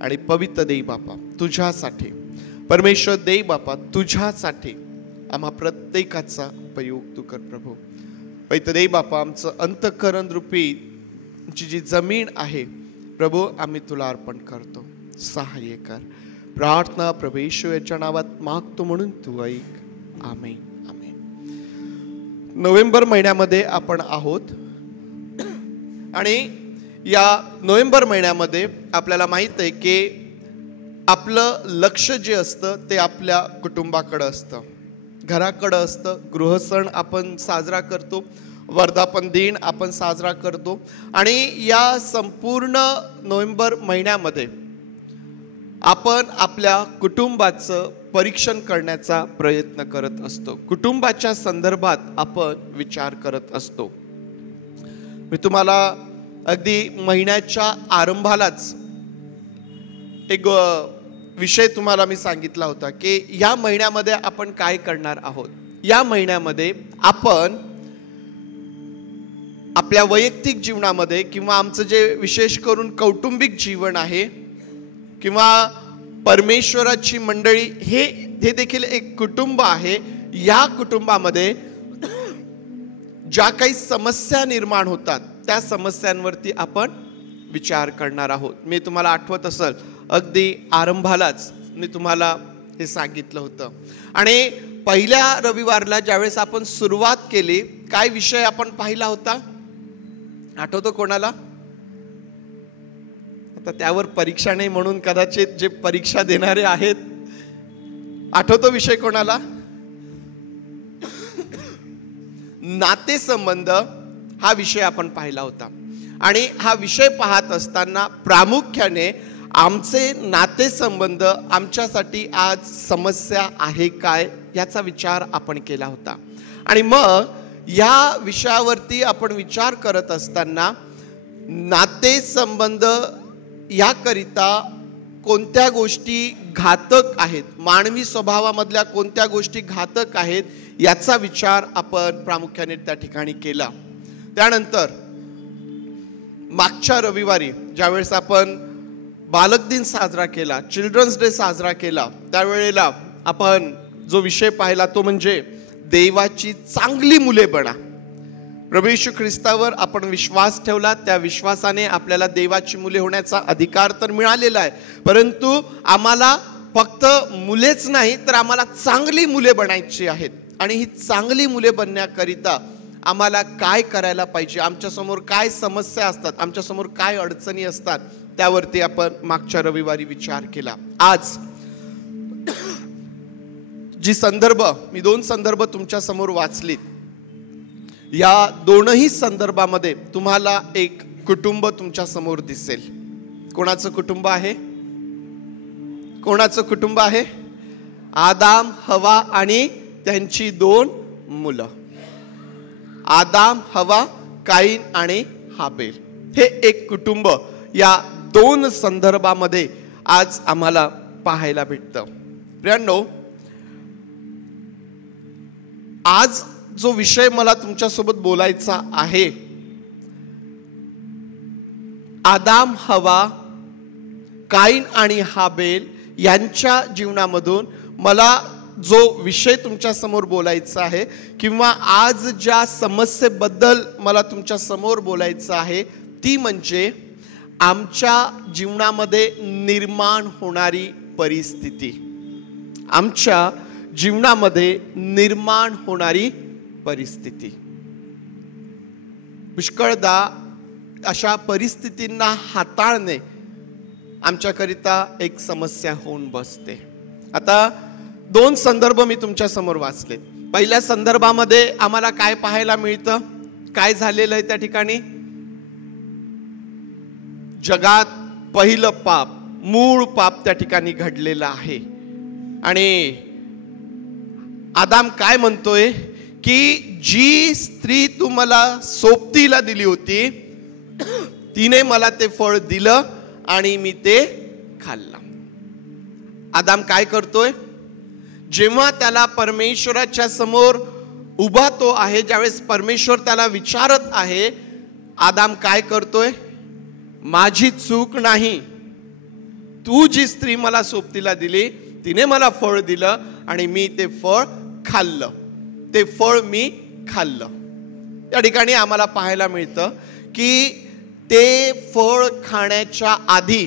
आणि पवित्र देई बापा, तुझ्यासाठी परमेश्वर देई बापा, तुझ्यासाठी आम्हा प्रत्येकाचा उपयोग तू कर प्रभू. पवित्र देई बापा, आमचं अंतःकरण रूपी जी जमीन आहे प्रभू, आम्ही तुला अर्पण करतो. सहाय्य कर. प्रार्थना प्रभू येशूच्या नावात मागतो म्हणून तू ऐक. आमेन. नोव्हेंबर महिन्यामध्ये आपण आहोत आणि या नोव्हेंबर महिन्यामध्ये आपल्याला माहित आहे की आपलं लक्ष जे असतं ते आपल्या कुटुंबाकडं असतं, घराकडं असतं. गृहसण आपण साजरा करतो, वर्धापन दिन आपण साजरा करतो आणि या संपूर्ण नोव्हेंबर महिन्यामध्ये आपण आपल्या कुटुंबाचं परीक्षण करण्याचा प्रयत्न करत असतो. कुटुंबाच्या संदर्भात आपण विचार करत असतो. मी तुम्हाला अगदी महिन्याच्या आरंभालाच एक विषय तुम्हाला मी सांगितला होता की या महिन्यामध्ये आपण काय करणार आहोत. या महिन्यामध्ये आपण आपल्या वैयक्तिक जीवनामध्ये किंवा आमचं जे विशेष करून कौटुंबिक जीवन आहे किंवा परमेश्वराची मंडळी हे देखील एक कुटुंब आहे. या कुटुंबामध्ये ज्या काही समस्या निर्माण होतात त्या समस्यांवरती आपण विचार करणार आहोत. मी तुम्हाला आठवत असेल अगदी आरंभालाच मी तुम्हाला हे सांगितलं होतं. आणि पहिल्या रविवारला ज्यावेळेस आपण सुरुवात केली, काय विषय आपण पाहिला होता आठवतो कोणाला? आता त्यावर परीक्षा नाही म्हणून कदाचित जे परीक्षा देणारे आहेत, आठवतो विषय कोणाला? नातेसंबंध हा विषय आपण पाहिला होता. आणि हा विषय पाहत असताना प्रामुख्याने आमचे नातेसंबंध आमच्यासाठी आज समस्या आहे काय याचा विचार आपण केला होता. आणि मग या विषयावरती आपण विचार करत असताना नातेसंबंध याकरिता कोणत्या गोष्टी घातक आहेत, मानवी स्वभावामधल्या कोणत्या गोष्टी घातक आहेत याचा विचार आपण प्रामुख्याने त्या ठिकाणी केला. त्यानंतर मागच्या रविवारी ज्यावेळेस आपण बालक दिन साजरा केला, चिल्ड्रन्स डे साजरा केला, त्यावेळेला आपण जो विषय पाहिला तो म्हणजे देवाची चांगली मुले बना. प्रभू येशू ख्रिस्तावर आपण विश्वास ठेवला, त्या विश्वासाने आपल्याला देवाची मुले होण्याचा अधिकार तर मिळालेला आहे, परंतु आम्हाला फक्त मुलेच नाही तर आम्हाला चांगली मुले बनायची आहेत. आणि ही चांगली मुले बनण्याकरिता आम्हाला काय करायला पाहिजे, आमच्यासमोर काय समस्या असतात, आमच्यासमोर काय अडचणी असतात, त्यावरती आपण मागच्या रविवारी विचार केला. आज जी संदर्भ मी 2 संदर्भ तुमच्या समोर वाचलीत, या दोनही संदर्भामध्ये तुम्हाला एक कुटुंब तुमच्या समोर दिसेल. कोणाचं कुटुंब आहे? कोणाचं कुटुंब आहे? आदाम, हवा आणि त्यांची 2 मुलं. आदाम, हवा, काईन आणि हाबेल हे एक कुटुंब या 2 संदर्भामध्ये आज आम्हाला पाहायला भेटतं. प्रियांनो, आज जो विषय मला तुमच्यासोबत बोलायचा आहे, आदाम, हवा, काईन आणि हाबेल यांच्या जीवनामधून मला जो विषय तुमच्या समोर बोलायचा आहे किंवा आज ज्या समस्येबद्दल मला तुमच्या समोर बोलायचं आहे ती म्हणजे आमच्या जीवनामध्ये निर्माण होणारी परिस्थिती. आमच्या जीवनामध्ये निर्माण होणारी परिस्थिती. पुष्कळदा अशा परिस्थितींना हाताळणे आमच्याकरिता एक समस्या होऊन बसते. आता 2 संदर्भ मी तुमच्या समोर वाचले. पहिल्या संदर्भामध्ये आम्हाला काय पाहायला मिळतं, काय झालेलं आहे त्या ठिकाणी? जगात पहिलं पाप, मूळ पाप त्या ठिकाणी घडलेलं आहे. आणि आदाम काय म्हणतोय की जी स्त्री तू मला सोबतीला दिली होती तिने मला ते फळ दिलं आणि मी ते खाल्लं. आदाम काय करतोय? जेव्हा त्याला परमेश्वराच्या समोर उभा तो आहे, ज्यावेळेस परमेश्वर त्याला विचारत आहे, आदाम काय करतोय? माझी चूक नाही, तू जी स्त्री मला सोबतीला दिली तिने मला फळ दिलं आणि मी ते फळ खाल्लं, ते फळ मी खाल्लं. या ठिकाणी आम्हाला पाहायला मिळतं की ते फळ खाण्याच्या आधी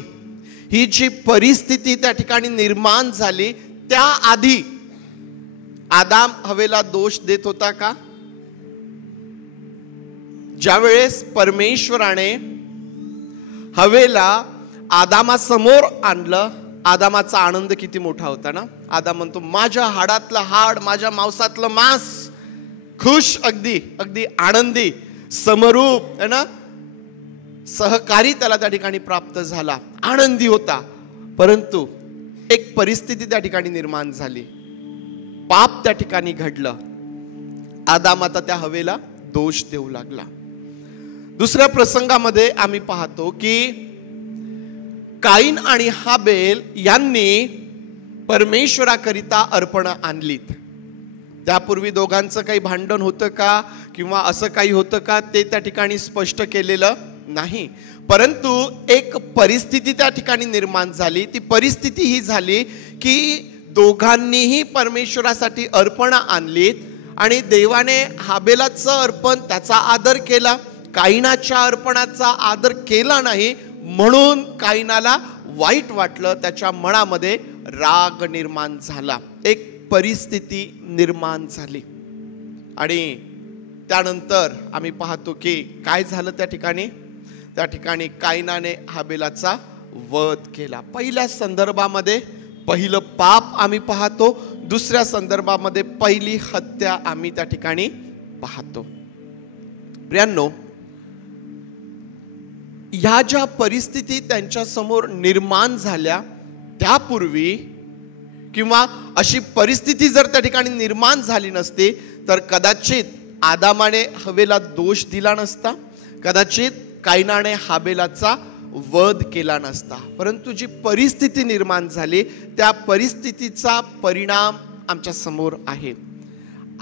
ही जी परिस्थिती त्या ठिकाणी निर्माण झाली, त्या आधी आदाम हवेला दोष देत होता का? ज्यावेळेस परमेश्वराने हवेला आदामासमोर आणलं, आदामाचा आनंद किती मोठा होता ना. आदाम म्हणतो माझ्या हाडातलं हाड, माझ्या मांसातलं मांस, खुश, अगदी अगदी आनंदी, समरूप है ना, सहकारी त्याला त्या ठिकाणी प्राप्त झाला, आनंदी होता. परंतु एक परिस्थिती त्या ठिकाणी निर्माण झाली, पाप त्या ठिकाणी घडलं. आदाम आता त्या हवेला दोष देऊ लागला. दुसऱ्या प्रसंगामध्ये आम्ही पाहतो की काईन आणि हाबेल यांनी परमेश्वराकरिता अर्पण आणलीत. त्यापूर्वी दोघांचं काही भांडण होतं का किंवा असं काही होतं का ते त्या ठिकाणी स्पष्ट केलेलं नाही. परंतु एक परिस्थिती त्या ठिकाणी निर्माण झाली. ती परिस्थिती ही झाली की दोघांनीही परमेश्वरासाठी अर्पण आणलीत आणि देवाने हाबेलाचं अर्पण, त्याचा आदर केला, काईनाच्या अर्पणाचा आदर केला नाही. म्हणून काईनाला वाईट वाटलं, त्याच्या मनामध्ये राग निर्माण झाला, एक परिस्थिती निर्माण झाली. आणि त्यानंतर आम्ही पाहतो की काय झालं त्या ठिकाणी. त्या ठिकाणी काईनाने हाबेलाचा वध केला. पहिल्या संदर्भामध्ये पहिलं पाप आम्ही पाहतो, दुसऱ्या संदर्भामध्ये पहिली हत्या आम्ही त्या ठिकाणी पाहतो. प्रियांनो, ह्या ज्या परिस्थिती त्यांच्या समोर निर्माण झाल्या त्यापूर्वी किंवा अशी परिस्थिती जर त्या ठिकाणी निर्माण झाली नसती तर कदाचित आदामाने हवेला दोष दिला नसता, कदाचित काईनाने हाबेलाचा वध केला नसता. परंतु जी परिस्थिती निर्माण झाली त्या परिस्थितीचा परिणाम आमच्या समोर आहे.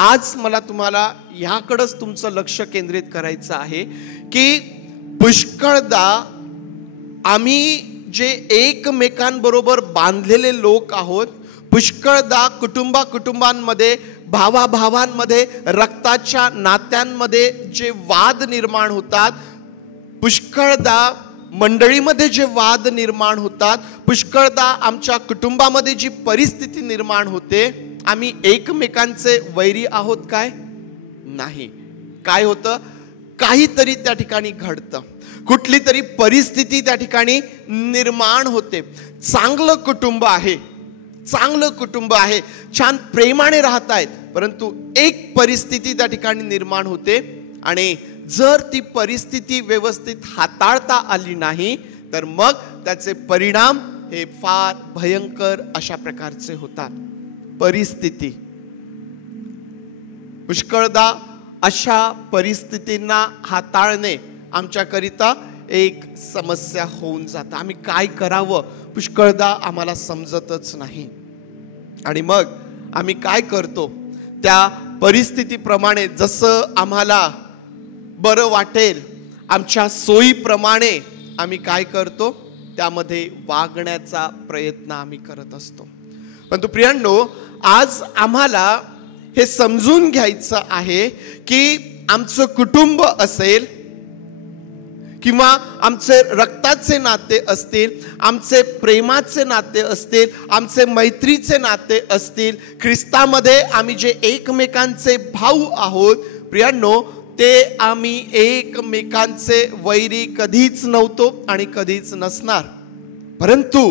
आज मला तुम्हाला ह्याकडेच तुमचं लक्ष केंद्रित करायचं आहे की पुष्कळदा आम्ही जे एकमेकांबरोबर बांधलेले लोक आहोत, पुष्कळदा कुटुंबांमध्ये, भावाभावांमध्ये, रक्ताच्या नात्यांमध्ये जे वाद निर्माण होतात, पुष्कळदा मंडळीमध्ये जे वाद निर्माण होतात, पुष्कळदा आमच्या कुटुंबामध्ये जी परिस्थिती निर्माण होते, आम्ही एकमेकांचे वैरी आहोत काय? नाही. काय होतं? काहीतरी त्या ठिकाणी घडतं, कुठली तरी परिस्थिती त्या ठिकाणी निर्माण होते. चांगलं कुटुंब आहे, चांगलं कुटुंब आहे, छान प्रेमाने राहतायत, परंतु एक परिस्थिती त्या ठिकाणी निर्माण होते आणि जर ती परिस्थिती व्यवस्थित हाताळता आली नाही तर मग त्याचे परिणाम हे फार भयंकर अशा प्रकारचे होतात. परिस्थिती पुष्कळदा अशा परिस्थितींना हाताळणे आमच्याकरिता एक समस्या होऊन जातं. आम्ही काय करावं पुष्कळदा आम्हाला समजतच नाही. आणि मग आम्ही काय करतो त्या परिस्थितीप्रमाणे, जसं आम्हाला बरं वाटेल, आमच्या सोयीप्रमाणे आम्ही काय करतो त्यामध्ये वागण्याचा प्रयत्न आम्ही करत असतो. परंतु प्रियांनो, आज आम्हाला हे समजून घ्यायचं आहे की आमचं कुटुंब असेल किंवा आमचे रक्ताचे नाते असतील, आमचे प्रेमाचे नाते असतील, आमचे मैत्रीचे नाते असतील, ख्रिस्तामध्ये आम्ही जे एकमेकांचे भाऊ आहोत प्रियांनो, ते आम्ही एकमेकांचे वैरी कधीच नव्हतो आणि कधीच नसणार. परंतु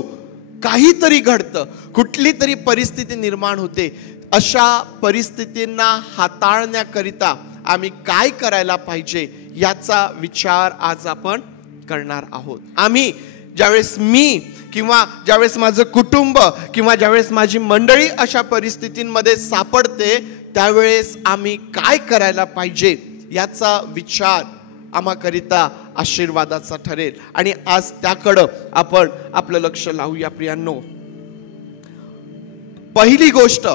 काहीतरी घडतं, कुठली तरी परिस्थिती निर्माण होते. अशा परिस्थितींना हाताळण्याकरिता आम्ही काय करायला पाहिजे याचा विचार आज आपण करणार आहोत. आम्ही ज्यावेळेस मी किंवा ज्यावेळेस माझं कुटुंब किंवा ज्यावेळेस माझी मंडळी अशा परिस्थितींमध्ये सापडते, त्यावेळेस आम्ही काय करायला पाहिजे याचा विचार आम्हाकरिता आशीर्वादाचा ठरेल. आणि आज त्याकडं आपण आपलं लक्ष लावूया प्रियांनो. पहिली गोष्ट,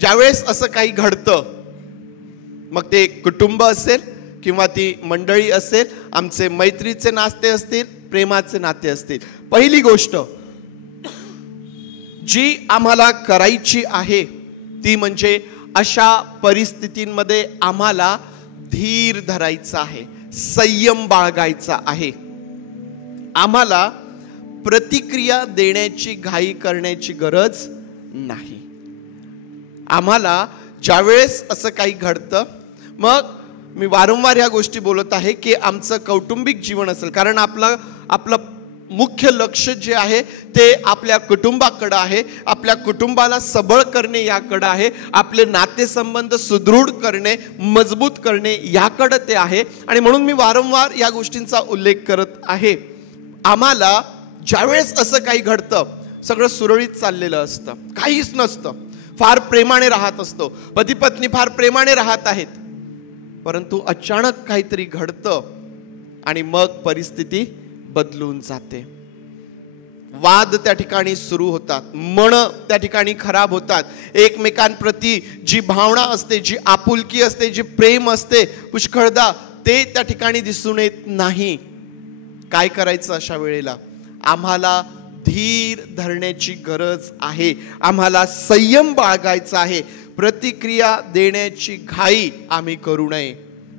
ज्यावेळेस असं काही घडतं, मग ते कुटुंब असेल किंवा ती मंडळी असेल, आमचे मैत्रीचे नाते असतील, प्रेमाचे नाते असतील, पहिली गोष्ट जी आम्हाला करायची आहे ती म्हणजे अशा परिस्थितींमध्ये आम्हाला धीर धरायचा आहे, संयम बाळगायचा आहे. आम्हाला प्रतिक्रिया देण्याची घाई करण्याची गरज नाही. आम्हाला ज्यावेळेस असं काही घडतं, मग मी वारंवार या गोष्टी बोलत आहे की आमचं कौटुंबिक जीवन असेल, कारण आपलं मुख्य लक्ष जे आहे ते आपल्या कुटुंबाकडं आहे, आपल्या कुटुंबाला सबळ करणे याकडं आहे, आपले नातेसंबंध सुदृढ करणे, मजबूत करणे याकडं ते आहे. आणि म्हणून मी वारंवार या गोष्टींचा उल्लेख करत आहे. आम्हाला ज्यावेळेस असं काही घडतं, सगळं सुरळीत चाललेलं असतं, काहीच नसतं, फार प्रेमाने राहत असतो, पती पत्नी फार प्रेमाने राहत आहेत, परंतु अचानक काहीतरी घडतं आणि मग परिस्थिती बदलून जाते. वाद त्या ठिकाणी सुरू होतात, मन त्या ठिकाणी खराब होतात, एकमेकांप्रती जी भावना असते, जी आपुलकी असते, जी प्रेम असते पुष्कळदा, ते त्या ठिकाणी दिसून येत नाही. काय करायचं अशा वेळेला? आम्हाला धीर धरण्याची गरज आहे, आम्हाला संयम बाळगायचा आहे. प्रतिक्रिया देण्याची घाई आम्ही करू नये.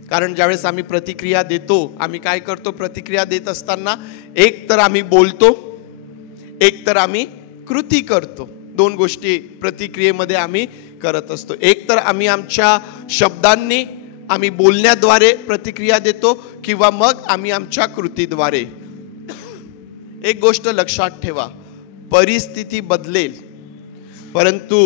कारण ज्यावेळेस आम्ही प्रतिक्रिया देतो, आम्ही काय करतो? प्रतिक्रिया देत असताना एक तर आम्ही बोलतो, एक तर आम्ही कृती करतो. दोन गोष्टी प्रतिक्रियेमध्ये आम्ही करत असतो. एक तर आम्ही आमच्या शब्दांनी, आम्ही बोलण्याद्वारे प्रतिक्रिया देतो, किंवा मग आम्ही आमच्या कृतीद्वारे. एक गोष्ट लक्षात ठेवा, परिस्थिती बदलेल, परंतु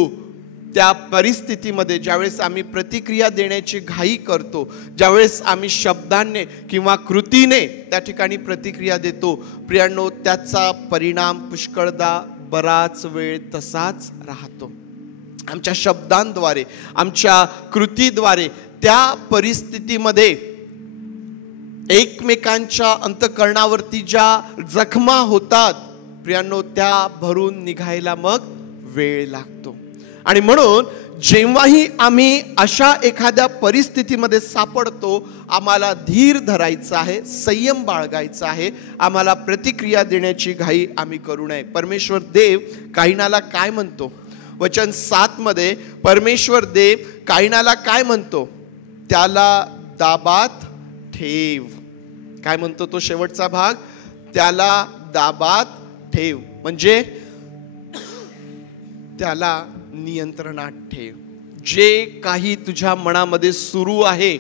त्या परिस्थितीमध्ये ज्यावेळेस आम्ही प्रतिक्रिया देण्याची घाई करतो, ज्यावेळेस आम्ही शब्दांनी किंवा कृतीने त्या ठिकाणी प्रतिक्रिया देतो, प्रियांनो, त्याचा परिणाम पुष्कळदा बराच वेळ तसाच राहतो. आमच्या शब्दांद्वारे, आमच्या कृतीद्वारे त्या परिस्थितीमध्ये एकमेकांच्या अंतःकरणावरती ज्या जखमा होतात प्रियांनो, त्या भरून निघायला मग वेळ लागतो. आणि म्हणून जेव्हाही आम्ही अशा एखाद्या परिस्थितीमध्ये सापडतो, आम्हाला धीर धरायचा आहे, संयम बाळगायचा आहे, आम्हाला प्रतिक्रिया देण्याची घाई आम्ही करू नये. परमेश्वर देव कायनाला काय म्हणतो? वचन 7 मध्ये परमेश्वर देव कायनाला काय म्हणतो? त्याला दाबात ठेव. काय म्हणतो तो शेवटचा भाग? त्याला दाबात ठेव, म्हणजे त्याला नियंत्रणात ठेव. जे काही तुझ्या मनामध्ये सुरू आहे,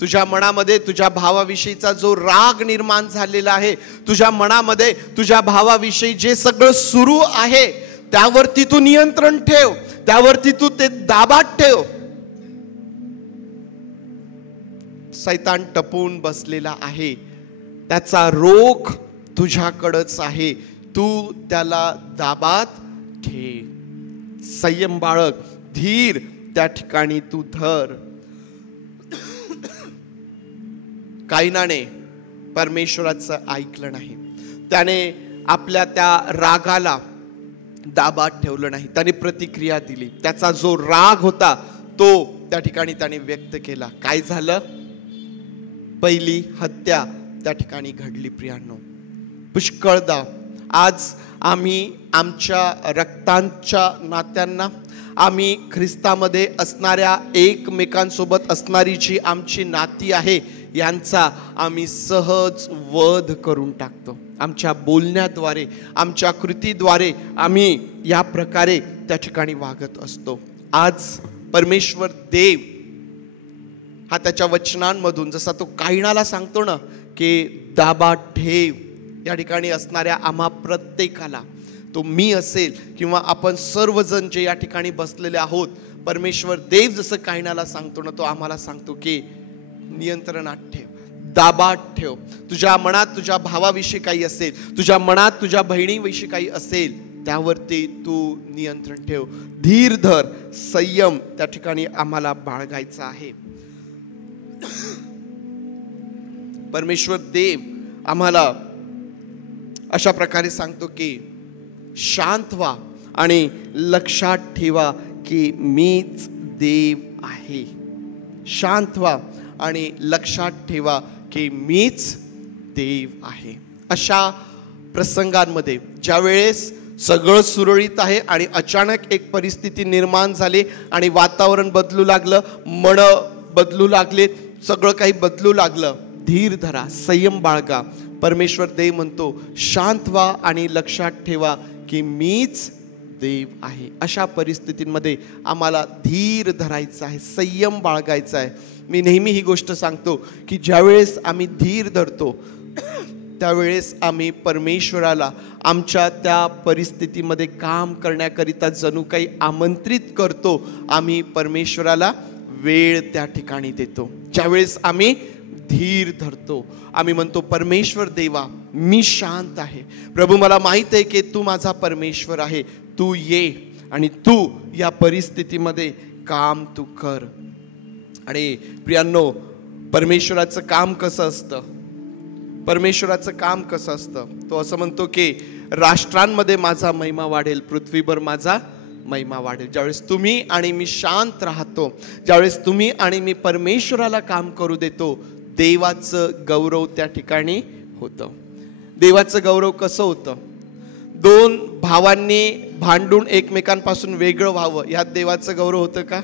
तुझ्या मनामध्ये तुझ्या भावाविषयीचा जो राग निर्माण झालेला आहे, तुझ्या मनामध्ये तुझ्या भावाविषयी जे सगळं सुरू आहे, त्यावरती तू नियंत्रण ठेव, त्यावरती तू ते दाबात ठेव. सैतान टपून बसलेला आहे, त्याचा रोख तुझ्याकडच आहे, तू त्याला दाबात ठेव. संयम बाळग, धीर त्या ठिकाणी तू धर. कायनाने परमेश्वराचं ऐकलं नाही, त्याने आपल्या त्या रागाला दाबात ठेवलं नाही, त्याने प्रतिक्रिया दिली. त्याचा जो राग होता तो त्या ठिकाणी त्याने व्यक्त केला. काय झालं? पहिली हत्या त्या ठिकाणी घडली. प्रियांनो, पुष्कळदा आज आम्ही आमच्या रक्तांच्या नात्यांना, आम्ही ख्रिस्तामध्ये असणाऱ्या एकमेकांसोबत असणारी जी आमची नाती आहे, यांचा आम्ही सहज वध करून टाकतो. आमच्या बोलण्याद्वारे, आमच्या कृतीद्वारे आम्ही या प्रकारे त्या ठिकाणी वागत असतो. आज परमेश्वर देव हा त्याच्या वचनांमधून जसा तो कायनाला सांगतो ना की दाबा ठेव, या ठिकाणी असणाऱ्या आम्हा प्रत्येकाला, तो मी असेल किंवा आपण सर्वजण जे या ठिकाणी बसलेले आहोत, परमेश्वर देव जसं कायनाला सांगतो ना, तो आम्हाला सांगतो की नियंत्रणात ठेव, दाबात ठेव. तुझ्या मनात तुझ्या भावाविषयी काही असेल, तुझ्या मनात तुझ्या बहिणीविषयी काही असेल, त्यावरती तू नियंत्रण ठेव, धीर धर, संयम त्या ठिकाणी आम्हाला बाळगायचा आहे. परमेश्वर देव आम्हाला अशा प्रकारे सांगतो की शांत व्हा आणि लक्षात ठेवा की मीच देव आहे. शांत व्हा आणि लक्षात ठेवा की मीच देव आहे. अशा प्रसंगांमध्ये ज्या वेळेस सगळं सुरळीत आहे आणि अचानक एक परिस्थिती निर्माण झाली आणि वातावरण बदलू लागलं, मन बदलू लागले, सगळं काही बदलू लागलं, धीर धरा, संयम बाळगा. परमेश्वर देव म्हणतो शांत व्हा आणि लक्षात ठेवा की मीच देव आहे. अशा परिस्थितींमध्ये आम्हाला धीर धरायचा आहे, संयम बाळगायचा आहे. मी नेहमी ही गोष्ट सांगतो की ज्यावेळेस आम्ही धीर धरतो त्यावेळेस आम्ही परमेश्वराला आमच्या त्या परिस्थितीमध्ये काम करण्याकरिता जणू काही आमंत्रित करतो. आम्ही परमेश्वराला वेळ त्या ठिकाणी देतो. ज्यावेळेस आम्ही धीर धरतो, आम्ही म्हणतो परमेश्वर देवा मी शांत आहे, प्रभू मला माहित आहे की तू माझा परमेश्वर आहे, तू ये आणि तू या परिस्थितीमध्ये काम तू कर. आणि प्रियांनो, परमेश्वराचं काम कसं असतं? परमेश्वराचं काम कसं असतं? तो असं म्हणतो की राष्ट्रांमध्ये माझा महिमा वाढेल, पृथ्वीवर माझा महिमा वाढेल. ज्यावेळेस तुम्ही आणि मी शांत राहतो, ज्यावेळेस तुम्ही आणि मी परमेश्वराला काम करू देतो, देवाचं गौरव त्या ठिकाणी होतं. देवाचं गौरव कसं होतं? दोन भावांनी भांडून एकमेकांपासून वेगळं व्हावं, यात देवाचं गौरव होतं का?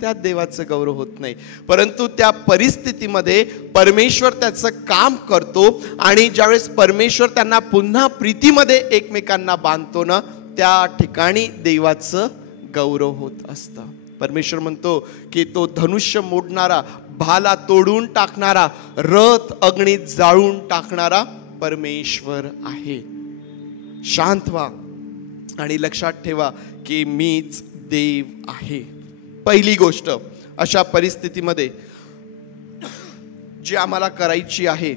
त्यात देवाचं गौरव होत नाही. परंतु त्या परिस्थितीमध्ये परमेश्वर त्याचं काम करतो आणि ज्यावेळेस परमेश्वर त्यांना पुन्हा प्रीतीमध्ये एकमेकांना बांधतो ना, त्या ठिकाणी देवाचं गौरव होत असतं. परमेश्वर म्हणतो की तो धनुष्य मोडणारा, भाला तोडून टाकणारा, रथ अग्नीत जाळून टाकणारा परमेश्वर आहे. शांत व्हा आणि लक्षात ठेवा की मीच देव आहे. पहिली गोष्ट अशा परिस्थितीमध्ये जी आम्हाला करायची आहे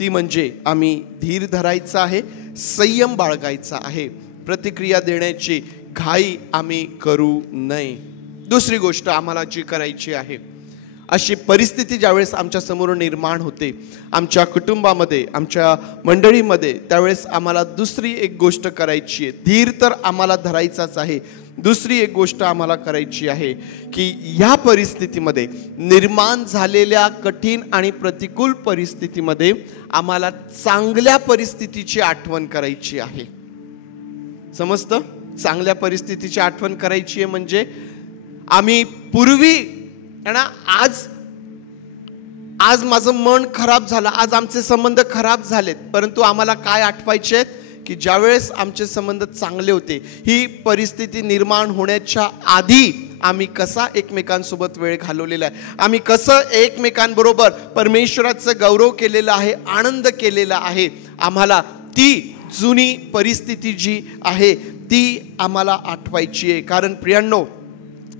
ती म्हणजे आम्ही धीर धरायचा आहे, संयम बाळगायचा आहे, प्रतिक्रिया देण्याची घाई आम्ही करू नये. दुसरी गोष्ट आम्हाला जी करायची आहे, अशी परिस्थिती ज्यावेळेस आमच्या समोर निर्माण होते, आमच्या कुटुंबामध्ये, आमच्या मंडळीमध्ये, त्यावेळेस आम्हाला दुसरी एक गोष्ट करायची आहे. धीर तर आम्हाला धरायचाच आहे, दुसरी एक गोष्ट आम्हाला करायची आहे की या परिस्थितीमध्ये, निर्माण झालेल्या कठीण आणि प्रतिकूल परिस्थितीमध्ये आम्हाला चांगल्या परिस्थितीची आठवण करायची आहे. समजतं? चांगल्या परिस्थितीची आठवण करायची आहे म्हणजे आम्ही पूर्वी आज माझं मन खराब झालं, आज आमचे संबंध खराब झालेत, परंतु आम्हाला काय आठवायचे आहेत की ज्यावेळेस आमचे संबंध चांगले होते, ही परिस्थिती निर्माण होण्याच्या आधी आम्ही कसा एकमेकांसोबत वेळ घालवलेला आहे, आम्ही कसं एकमेकांबरोबर परमेश्वराचं गौरव केलेला आहे, आनंद केलेला आहे. आम्हाला ती जुनी परिस्थिती जी आहे ती आम्हाला आठवायची आहे. कारण प्रियांनो,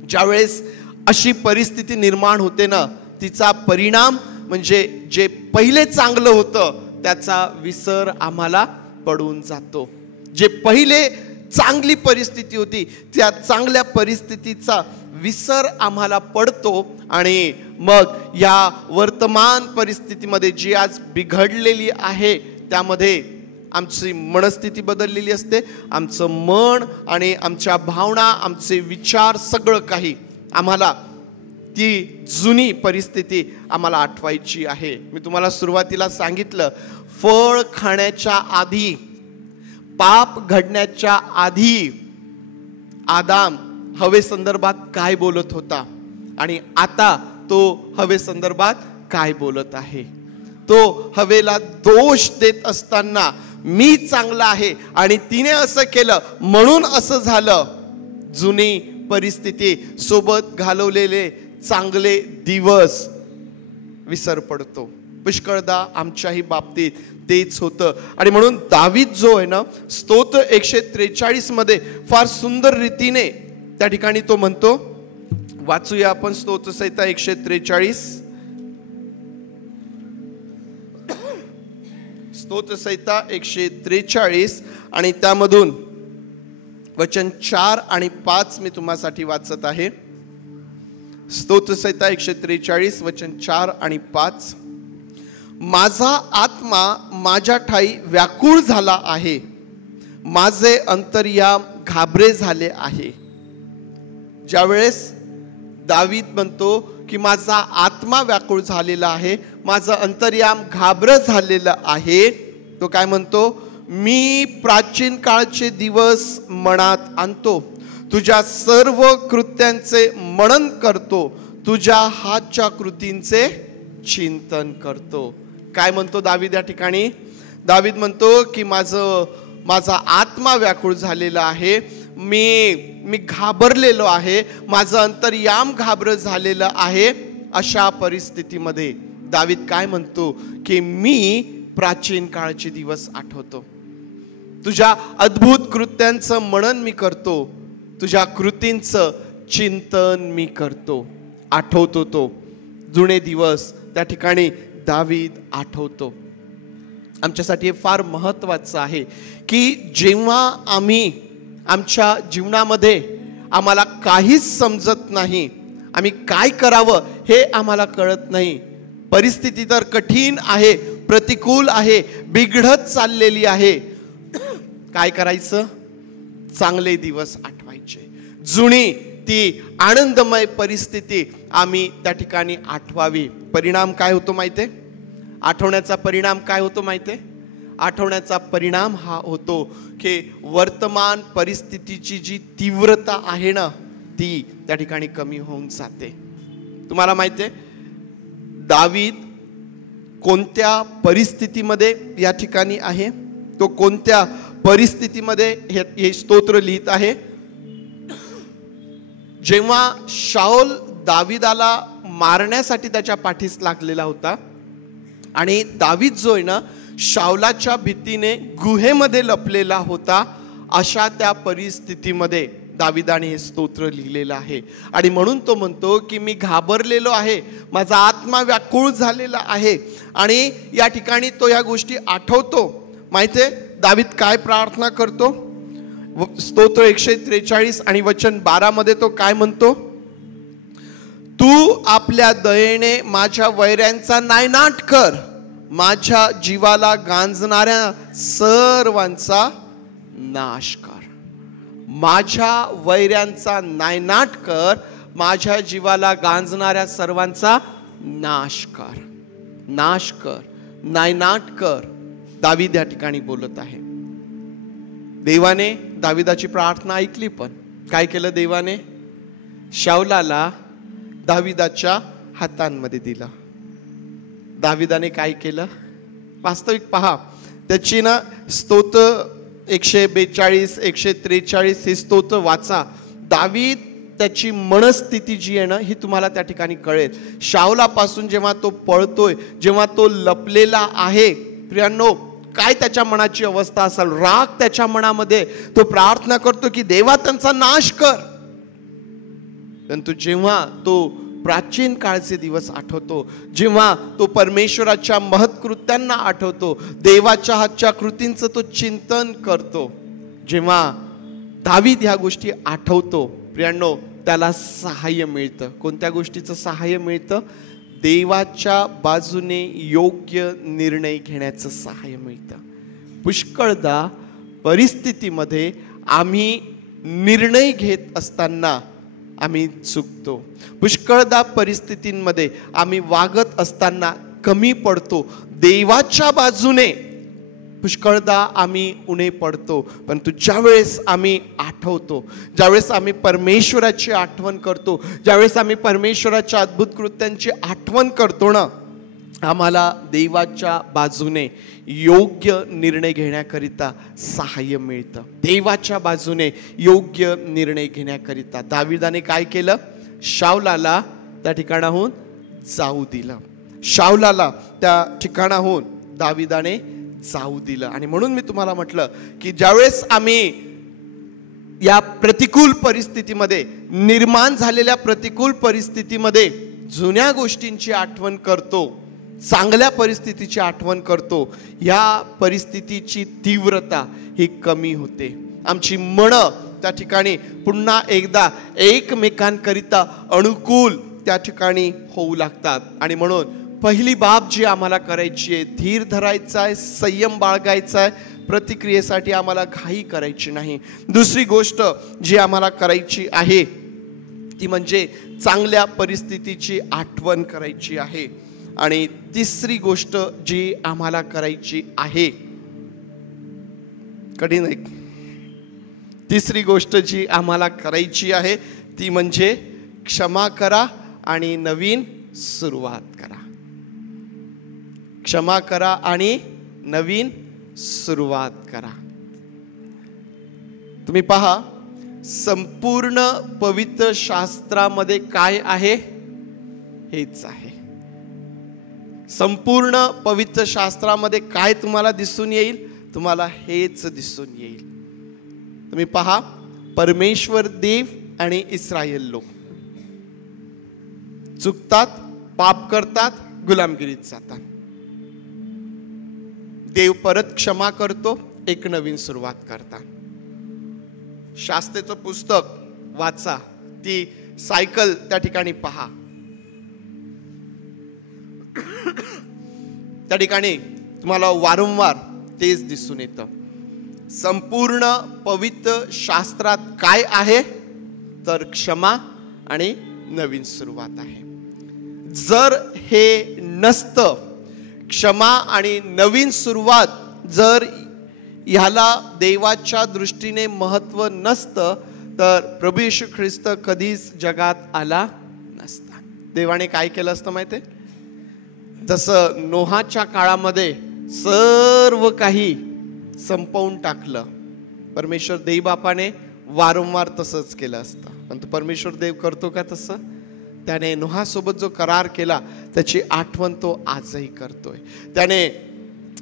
ज्यावेळेस अशी परिस्थिती निर्माण होते ना, तिचा परिणाम म्हणजे जे पहिले चांगलं होतं त्याचा विसर आम्हाला पडून जातो. जे पहिले चांगली परिस्थिती होती त्या चांगल्या परिस्थितीचा विसर आम्हाला पडतो आणि मग या वर्तमान परिस्थितीमध्ये जी आज बिघडलेली आहे त्यामध्ये आमची मनस्थिती बदललेली असते. आमचं मन आणि आमच्या भावना, आमचे विचार, सगळं काही आम्हाला ती जुनी परिस्थिती आम्हाला आठवायची आहे. मी तुम्हाला सुरुवातीला सांगितलं, फळ खाण्याच्या आधी, पाप घडण्याच्या आधी आदाम हवे संदर्भात काय बोलत होता आणि आता तो हवे संदर्भात काय बोलत आहे. तो हवेला दोष देत असताना मी चांगला आहे आणि तिने असं केलं म्हणून असं झालं, जुनी परिस्थिती, सोबत घालवलेले चांगले दिवस विसर पडतो. पुष्कळदा आमच्याही बाबतीत तेच होतं. आणि म्हणून दावीद जो आहे ना, स्तोत्र 143 मध्ये फार सुंदर रीतीने त्या ठिकाणी तो म्हणतो. वाचूया आपण स्तोत्र संहिता 143. स्तोत्र संहिता 143 आणि त्यामधून वचन 4 आणि 5 मी तुम्हासाठी वाचत आहे. स्तोत्र संहिता 143 वचन 4 आणि 5. माझा आत्मा माझ्या ठाई व्याकुळ झाला आहे, माझे अंतर्याम घाबरे झाले आहे. ज्यावेळेस दावीद म्हणतो की माझा आत्मा व्याकुळ झालेला आहे, माझं अंतर्याम घाबर झालेलं आहे, तो काय म्हणतो, मी प्राचीन काळचे दिवस मनात आणतो, तुझ्या सर्व कृत्यांचे मनन करतो, तुझ्या हातच्या कृतींचे चिंतन करतो. काय म्हणतो दावीद या ठिकाणी? दावीद म्हणतो की माझा आत्मा व्याकुळ झालेला आहे, मी घाबरलेलो आहे, माझं अंतर्याम घाबर झालेलं आहे. अशा परिस्थितीमध्ये दावीद काय म्हणतो की मी प्राचीन काळचे दिवस आठवतो, तुझ्या अद्भुत कृत्यांचं मनन मी करतो, तुझ्या कृतींचं चिंतन मी करतो. आठवतो तो जुने दिवस त्या ठिकाणी दावीद आठवतो. आमच्यासाठी हे फार महत्त्वाचं आहे की जेव्हा आम्ही आमच्या जीवनामध्ये आम्हाला काहीच समजत नाही, आम्ही काय करावं हे आम्हाला कळत नाही, परिस्थिती तर कठीण आहे, प्रतिकूल आहे, बिघडत चाललेली आहे, काय करायचं? चांगले दिवस आठवायचे, जुनी ती आनंदमय परिस्थिती आम्ही त्या ठिकाणी आठवावी. परिणाम काय होतो माहिती आहे? आठवण्याचा परिणाम काय होतो माहिती आहे? आठवण्याचा परिणाम हा होतो की वर्तमान परिस्थितीची जी तीव्रता आहे ना, ती त्या ठिकाणी कमी होऊन जाते. तुम्हाला माहिती आहे दावीद कोणत्या परिस्थितीमध्ये या ठिकाणी आहे, तो कोणत्या परिस्थितीमध्ये हे स्तोत्र लिहित आहे? जेव्हा शाऊल दावीदाला मारण्यासाठी त्याच्या पाठीस लागलेला होता आणि दावीद जो आहे ना शाऊलाच्या भीतीने गुहेमध्ये लपलेला होता, अशा त्या परिस्थितीमध्ये दावीदाने हे स्तोत्र लिहिलेलं आहे. आणि म्हणून तो म्हणतो की मी घाबरलेलो आहे, माझा आत्मा व्याकुळ झालेला आहे. आणि या ठिकाणी तो या गोष्टी आठवतो. माहितीये दावीद काय प्रार्थना करतो? स्तोत्र 143 आणि वचन 12 मध्ये तो काय म्हणतो? तू आपल्या दयेने माझ्या वैऱ्यांचा नायनाट कर, माझ्या जीवाला गांजणाऱ्या सर्वांचा नाश कर. माझ्या वैऱ्यांचा नायनाट कर, माझ्या जीवाला गांजणाऱ्या सर्वांचा नाश कर. नाश कर, नायनाट कर, दावीद या ठिकाणी बोलत आहे. देवाने दावीदाची प्रार्थना ऐकली, पण काय केलं देवाने? शाऊलाला दावीदाच्या हातांमध्ये दिला. दावीदाने काय केलं? वास्तविक पहा, त्याची ना स्तोत्र 142 143 हे स्तोत्र वाचा. दावीद त्याची मनस्थिती जी आहे ना ही तुम्हाला त्या ठिकाणी कळेल. शाऊलापासून जेव्हा तो पळतोय, जेव्हा तो लपलेला आहे, प्रियांनो काय त्याच्या मनाची अवस्था असेल? राग त्याच्या मनामध्ये. तो प्रार्थना करतो की देवा त्यांचा नाश कर. परंतु जेव्हा तो प्राचीन काळचे दिवस आठवतो, जेव्हा तो परमेश्वराच्या महत्कृत्यांना आठवतो, देवाच्या हातच्या कृतींचं तो चिंतन करतो, जेव्हा दावीद ह्या गोष्टी आठवतो, प्रियांनो त्याला सहाय्य मिळतं. कोणत्या गोष्टीचं सहाय्य मिळतं? देवाच्या बाजूने योग्य निर्णय घेण्याचं सहाय्य मिळतं. पुष्कळदा परिस्थितीमध्ये आम्ही निर्णय घेत असताना आम्ही चुकतो. पुष्कळदा परिस्थितींमध्ये आम्ही वागत असताना कमी पडतो. देवाच्या बाजूने पुष्कळदा आम्ही उणे पडतो. परंतु ज्यावेळेस आम्ही आठवतो, ज्यावेळेस आम्ही परमेश्वराची आठवण करतो, ज्यावेळेस आम्ही परमेश्वराच्या अद्भुत कृत्यांची आठवण करतो ना, आम्हाला देवाच्या बाजूने योग्य निर्णय घेण्याकरिता सहाय्य मिळतं. देवाच्या बाजूने योग्य निर्णय घेण्याकरिता दाविदाने काय केलं? शाऊलाला त्या ठिकाणाहून जाऊ दिलं. शाऊलाला त्या ठिकाणाहून दाविदाने जाऊ दिलं. आणि म्हणून मी तुम्हाला म्हटलं की ज्यावेळेस आम्ही या प्रतिकूल परिस्थितीमध्ये, निर्माण झालेल्या प्रतिकूल परिस्थितीमध्ये जुन्या गोष्टींची आठवण करतो, चांगल्या परिस्थितीची आठवण करतो, या परिस्थितीची तीव्रता ही कमी होते. आमची मनं त्या ठिकाणी पुन्हा एकदा एकमेकांकरिता अनुकूल त्या ठिकाणी होऊ लागतात. आणि म्हणून पहिली बाब जी आम्हाला करायची आहे, धीर धरायचा आहे, संयम बाळगायचा आहे, प्रतिक्रियेसाठी आम्हाला घाई करायची नाही. दुसरी गोष्ट जी आम्हाला करायची आहे ती म्हणजे चांगल्या परिस्थितीची आठवण करायची आहे. आणि तिसरी गोष्ट जी आम्हाला करायची आहे, कठीण आहे, तिसरी गोष्ट जी आम्हाला करायची आहे ती म्हणजे क्षमा करा आणि नवीन सुरुवात करा. क्षमा करा आणि नवीन सुरुवात करा. तुम्ही पहा, संपूर्ण पवित्र शास्त्रामध्ये काय आहे? हेच आहे. संपूर्ण पवित्र शास्त्रामध्ये काय तुम्हाला दिसून येईल? तुम्हाला हेच दिसून येईल. तुम्ही पहा, परमेश्वर देव आणि इस्रायल लोक चुकतात, पाप करतात, गुलामगिरीत जातात. देव परत क्षमा करतो, एक नवीन सुरुवात करतात. शास्त्रेचं पुस्तक वाचा, ती सायकल त्या ठिकाणी पहा. त्या ठिकाणी तुम्हाला वारंवार तेच दिसून येतं. संपूर्ण पवित्र शास्त्रात काय आहे? तर क्षमा आणि नवीन सुरुवात आहे. जर हे नसतं, क्षमा आणि नवीन सुरुवात, जर ह्याला देवाच्या दृष्टीने महत्त्व नसतं, तर प्रभू येशू ख्रिस्त कधीच जगात आला नसता. देवाने काय केलं असतं माहिती आहे? जसं नोहाच्या काळामध्ये सर्व काही संपवून टाकलं, परमेश्वर देव बापाने वारंवार तसंच केलं असतं. पण परमेश्वर देव करतो का तसं? त्याने नोहासोबत जो करार केला त्याची आठवण तो आजही करतोय. त्याने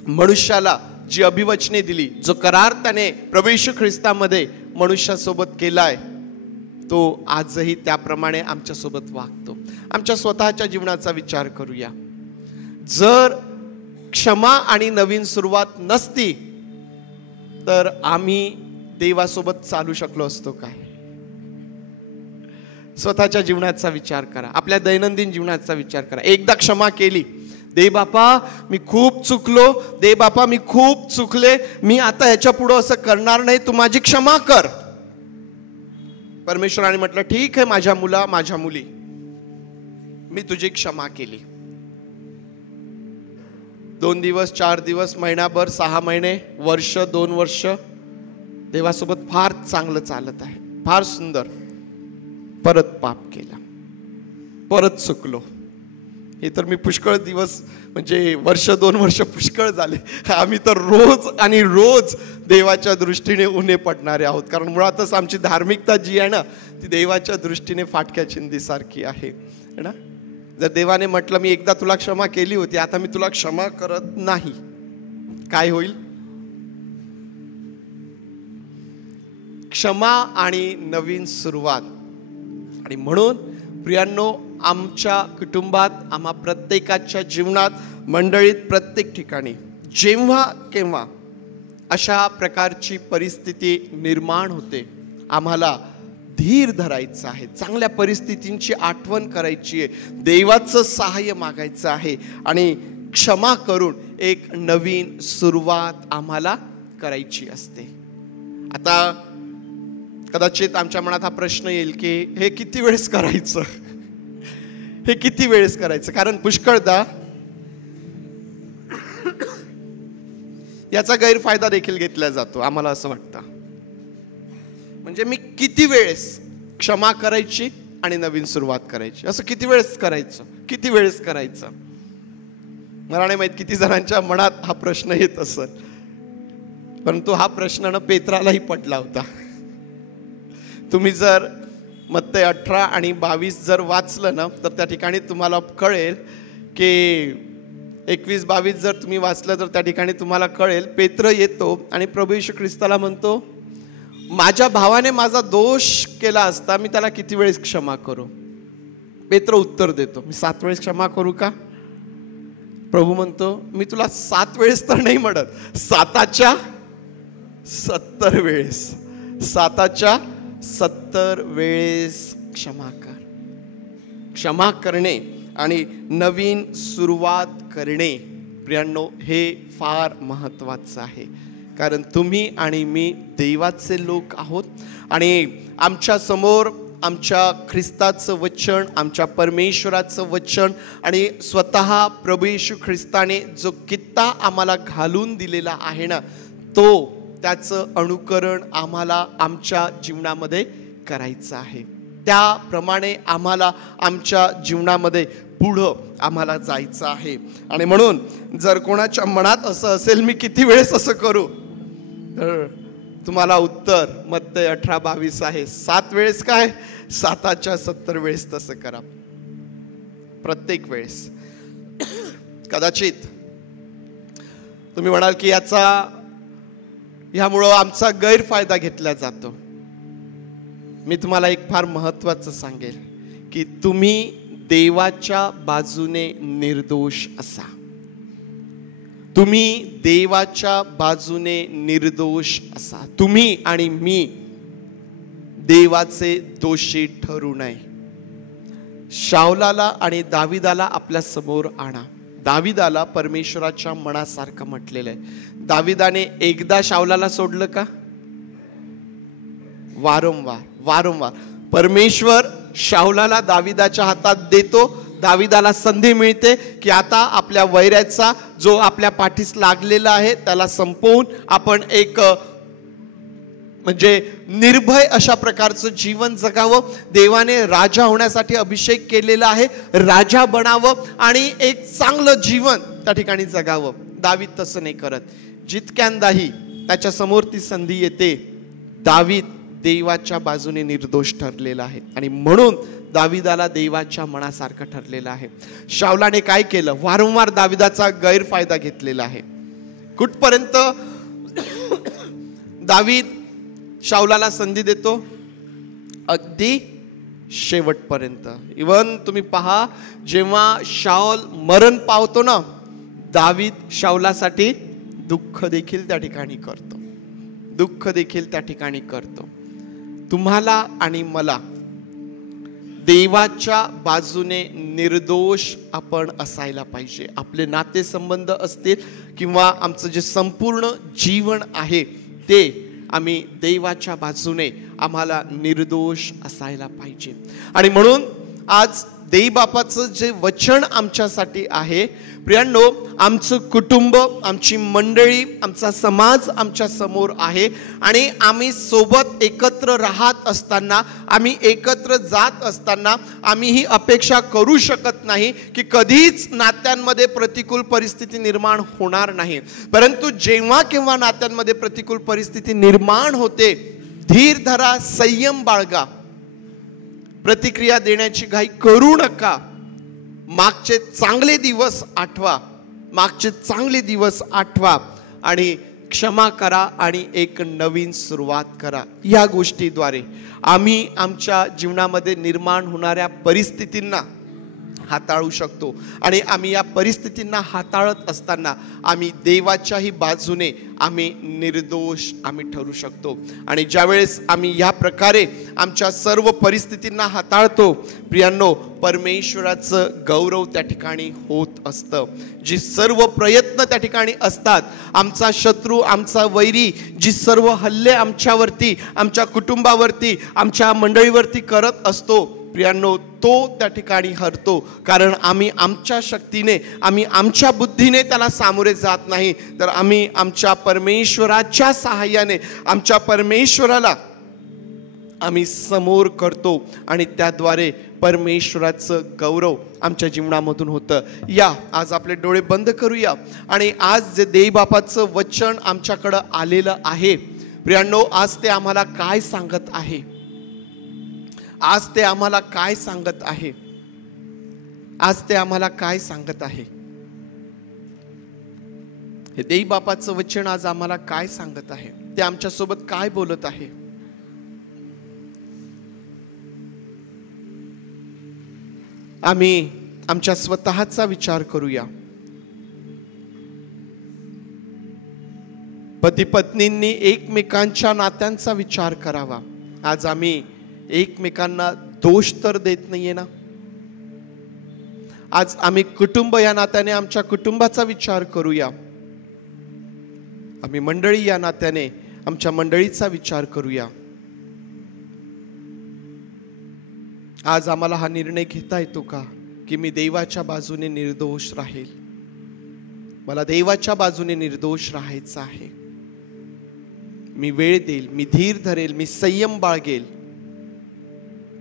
मनुष्याला जी अभिवचने दिली, जो करार त्याने प्रभू येशू ख्रिस्तामध्ये मनुष्यासोबत केलाय, तो आजही त्याप्रमाणे आमच्यासोबत वागतो. आमच्या स्वतःच्या जीवनाचा विचार करूया. जर क्षमा आणि नवीन सुरुवात नसती तर आम्ही देवासोबत चालू शकलो असतो काय? स्वतःच्या जीवनाचा विचार करा, आपल्या दैनंदिन जीवनाचा विचार करा. एकदा क्षमा केली, दे बापा मी खूप चुकलो, दे बापा मी खूप चुकले, मी आता ह्याच्या पुढं असं करणार नाही, तू माझी क्षमा कर. परमेश्वराने म्हटलं ठीक आहे माझ्या मुला, माझ्या मुली, मी तुझी क्षमा केली. 2 दिवस, 4 दिवस, महिनाभर, 6 महिने, वर्ष, 2 वर्ष देवासोबत फार चांगलं चालत आहे, फार सुंदर. परत पाप केला, परत चुकलो. हे तर मी पुष्कळ दिवस, म्हणजे वर्ष 2 वर्ष पुष्कळ झाले. आम्ही तर रोज आणि रोज देवाच्या दृष्टीने उन्हे पडणारे आहोत. कारण मुळातच आमची धार्मिकता जी आहे ना, ती देवाच्या दृष्टीने फाटक्या चिंधीसारखी आहे ना. जर देवाने म्हटलं मी एकदा तुला क्षमा केली होती, आता मी तुला क्षमा करत नाही, काय होईल? क्षमा आणि नवीन सुरुवात. आणि म्हणून प्रियांनो, आमच्या कुटुंबात, आम्हा प्रत्येकाच्या जीवनात, मंडळीत, प्रत्येक ठिकाणी जेव्हा केव्हा अशा प्रकारची परिस्थिती निर्माण होते, आम्हाला धीर धरायचं आहे, चांगल्या परिस्थितींची आठवण करायची आहे, देवाचं सहाय्य मागायचं आहे आणि क्षमा करून एक नवीन सुरुवात आम्हाला करायची असते. आता कदाचित आमच्या मनात हा प्रश्न येईल की हे किती वेळेस करायचं, हे किती वेळेस करायचं? कारण पुष्कळदा याचा गैरफायदा देखील घेतला जातो, आम्हाला असं वाटतं. म्हणजे मी किती वेळेस क्षमा करायची आणि नवीन सुरुवात करायची, असं किती वेळेस करायचं, किती वेळेस करायचं? मला नाही माहित किती जणांच्या मनात हा प्रश्न येत असेल, परंतु हा प्रश्न पेत्रालाही पडला होता. तुम्ही जर मत्ते 18 आणि 22 जर वाचलं ना, तर त्या ठिकाणी तुम्हाला कळेल की 21-22 जर तुम्ही वाचलं तर त्या ठिकाणी तुम्हाला कळेल, पेत्र येतो आणि प्रभू येशू ख्रिस्ताला म्हणतो, माझ्या भावाने माझा दोष केला असता मी त्याला किती वेळेस क्षमा करू? पेत्र उत्तर देतो, मी 7 वेळेस क्षमा करू का? प्रभू म्हणतो, मी तुला 7 वेळेस तर नाही म्हणत, 7च्या 70 वेळेस, 7च्या 70 वेळेस क्षमा कर. क्षमा करणे आणि नवीन सुरुवात करणे प्रियांनो, हे फार महत्त्वाचं आहे. कारण तुम्ही आणि मी देवाचे लोक आहोत आणि आमच्या समोर आमच्या ख्रिस्ताचं वचन, आमच्या परमेश्वराचं वचन आणि स्वतः प्रभू येशू ख्रिस्ताने जो कित्ता आम्हाला घालून दिलेला आहे ना, तो त्याचं अनुकरण आम्हाला आमच्या जीवनामध्ये करायचं आहे. त्याप्रमाणे आम्हाला आमच्या जीवनामध्ये पुढं आम्हाला जायचं आहे. आणि म्हणून जर कोणाच्या मनात असं असेल, मी किती वेळेस असं करू, तर तुम्हाला उत्तर मत्ते 18-22 आहे. 7 वेळेस काय, 7च्या 70 वेळेस तसं करा, प्रत्येक वेळेस. कदाचित तुम्ही म्हणाल की ह्यामुळं आमचा गैरफायदा घेतला जातो. मी तुम्हाला एक फार महत्त्वाचं सांगेल की तुम्ही देवाच्या बाजूने निर्दोष असा. तुम्ही देवाच्या बाजूने निर्दोष असा. तुम्ही आणि मी देवाचे दोषी ठरू नये. शाऊलाला आणि दाविदाला आपल्या समोर आणा. दाविदाला परमेश्वराच्या मनासारखं म्हटलेलं आहे. दाविदाने एकदा शाऊलाला सोडलं का? वारंवार परमेश्वर शाऊलाला दाविदाच्या हातात देतो. दाविदाला संधी मिळते की आता आपल्या वैऱ्याचा जो आपल्या पाठीस लागलेला आहे त्याला संपवून आपण एक म्हणजे निर्भय अशा प्रकारचं जीवन जगावं. देवाने राजा होण्यासाठी अभिषेक केलेला आहे, राजा बनावं आणि एक चांगलं जीवन त्या ठिकाणी जगावं. दावीद तसं नाही करत. जितक्यांदाही त्याच्या समोर ती संधी येते, दावीद देवाच्या बाजूने निर्दोष ठरलेला आहे आणि म्हणून दाविदाला देवाच्या मनासारखं ठरलेलं आहे. शाऊलाने काय केलं? वारंवार दाविदाचा गैरफायदा घेतलेला आहे. कुठपर्यंत दावीद शाऊलाला संधी देतो? अगदी शेवटपर्यंत. इवन तुम्ही पहा, जेव्हा शाऊल मरण पावतो ना, दावीद शाऊलासाठी दुःख देखील त्या ठिकाणी करतो. दुःख देखील त्या ठिकाणी करतो. तुम्हाला आणि मला देवाच्या बाजूने निर्दोष आपण असायला पाहिजे. आपले नातेसंबंध असतील किंवा आमचं जे संपूर्ण जीवन आहे ते आम्ही देवाच्या बाजूने आम्हाला निर्दोष असायला पाहिजे. आणि म्हणून आज देवबापाचं जे वचन आमच्यासाठी आहे प्रियांनो, आमचं कुटुंब, आमची मंडळी, आमचा समाज आमच्या समोर आहे आणि आम्ही सोबत एकत्र राहत असताना, आम्ही एकत्र जात असताना आम्ही ही अपेक्षा करू शकत नाही की कधीच नात्यांमध्ये प्रतिकूल परिस्थिती निर्माण होणार नाही. परंतु जेव्हा केव्हा नात्यांमध्ये प्रतिकूल परिस्थिती निर्माण होते, धीर धरा, संयम बाळगा, प्रतिक्रिया देण्याची घाई करू नका. मागचे चांगले दिवस आठवा, मागचे चांगले दिवस आठवा आणि क्षमा करा आणि एक नवीन सुरुवात करा. या गोष्टीद्वारे आम्ही आमच्या जीवनामध्ये निर्माण होणाऱ्या परिस्थितींना हाताळू शकतो आणि आम्ही या परिस्थितींना हाताळत असताना आम्ही देवाच्याही बाजूने आम्ही निर्दोष आम्ही ठरू शकतो. आणि ज्यावेळेस आम्ही या प्रकारे आमच्या सर्व परिस्थितींना हाताळतो प्रियांनो, परमेश्वराचं गौरव त्या ठिकाणी होत असतं. जी सर्व प्रयत्न त्या ठिकाणी असतात, आमचा शत्रू, आमचा वैरी जी सर्व हल्ले आमच्यावरती, आमच्या कुटुंबावरती, आमच्या मंडळीवरती करत असतो प्रियांनो, तो त्या ठिकाणी हरतो. कारण आम्ही आमच्या शक्तीने, आम्ही आमच्या बुद्धीने त्याला सामोरे जात नाही, तर आम्ही आमच्या परमेश्वराच्या सहाय्याने, आमच्या परमेश्वराला आम्ही समोर करतो आणि त्याद्वारे परमेश्वराचं गौरव आमच्या जीवनामधून होतं. या आज आपले डोळे बंद करूया आणि आज जे देवबापाचं वचन आमच्याकडं आलेलं आहे प्रियांनो, आज ते आम्हाला काय सांगत आहे? आज ते आम्हाला काय सांगत आहे? आज ते आम्हाला काय सांगत आहे? हे देवबापाचं वचन आज आम्हाला काय सांगत आहे? ते आमच्यासोबत काय बोलत आहे? आम्ही आमच्या स्वतःचा विचार करूया. पती पत्नींनी एकमेकांच्या नात्यांचा विचार करावा. आज आम्ही एकमेकांना दोष तर देत नाहीये ना. आज आम्ही कुटुंब या नात्याने आमच्या कुटुंबाचा विचार करूया. आम्ही मंडळी या नात्याने आमच्या मंडळीचा विचार करूया. आज आम्हाला हा निर्णय घेता येतो का की मी देवाच्या बाजूने निर्दोष राहील? मला देवाच्या बाजूने निर्दोष राहायचं आहे. मी वेळ देईल, मी धीर धरेल, मी संयम बाळगेल,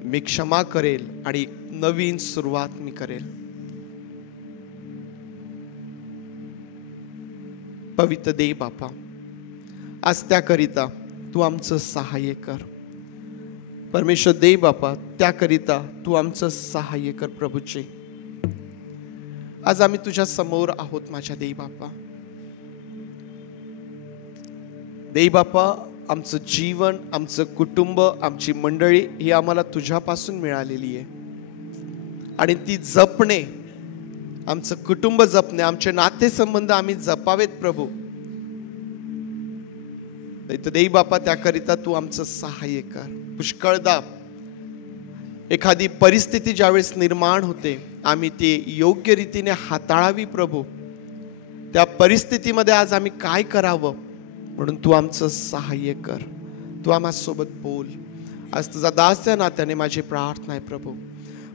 मी क्षमा करेल आणि नवीन सुरुवात मी करेल. पवित्र देव बापा, आज त्याकरिता तू आमचं सहाय्य कर. परमेश्वर देव बापा, त्याकरिता तू आमचं सहाय्य कर. प्रभूचे आज आम्ही तुझ्या समोर आहोत माझ्या देव बापा. देव बापा, आमचं जीवन, आमचं कुटुंब, आमची मंडळी ही आम्हाला तुझ्यापासून मिळालेली आहे आणि ती जपणे, आमचं कुटुंब जपणे, आमचे नातेसंबंध आम्ही जपावेत प्रभू. देव बापा, त्याकरिता तू आमचं सहाय्य कर. पुष्कळदा एखादी परिस्थिती ज्यावेळेस निर्माण होते आम्ही ती योग्य रीतीने हाताळावी प्रभू. त्या परिस्थितीमध्ये आज आम्ही काय करावं म्हणून तू आमचं सहाय्य कर. तू आम्हासोबत बोल. आज तुझा दास या नात्याने माझी प्रार्थना आहे प्रभू.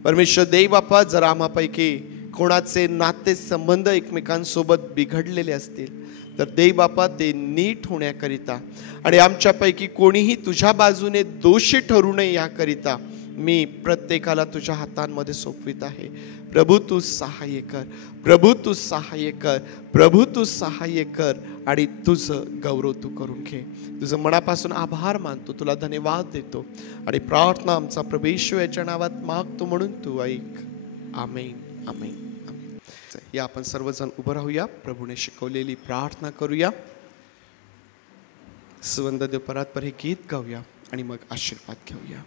परमेश्वर देव बापा, जर आम्हापैकी कोणाचे नाते संबंध एकमेकांसोबत बिघडलेले असतील तर देव बापा ते नीट होण्याकरिता आणि आमच्यापैकी कोणीही तुझ्या बाजूने दोषी ठरू नये याकरिता मी प्रत्येकाला तुझ्या हातांमध्ये सोपवित आहे. प्रभू तू सहाय्य कर, प्रभू तू सहाय्य कर, प्रभू तू सहाय्य कर आणि तुझं गौरव तू करून घे. तुझं मनापासून आभार मानतो, तुला धन्यवाद देतो आणि प्रार्थना आमचा प्रभू येशू याच्या नावात मागतो म्हणून तू ऐक. आमेन, आमेन. या आपण सर्वजण उभं राहूया. प्रभूने शिकवलेली प्रार्थना करूया. सुवंद देव परात्पर हे गीत गाऊया आणि मग आशीर्वाद घेऊया.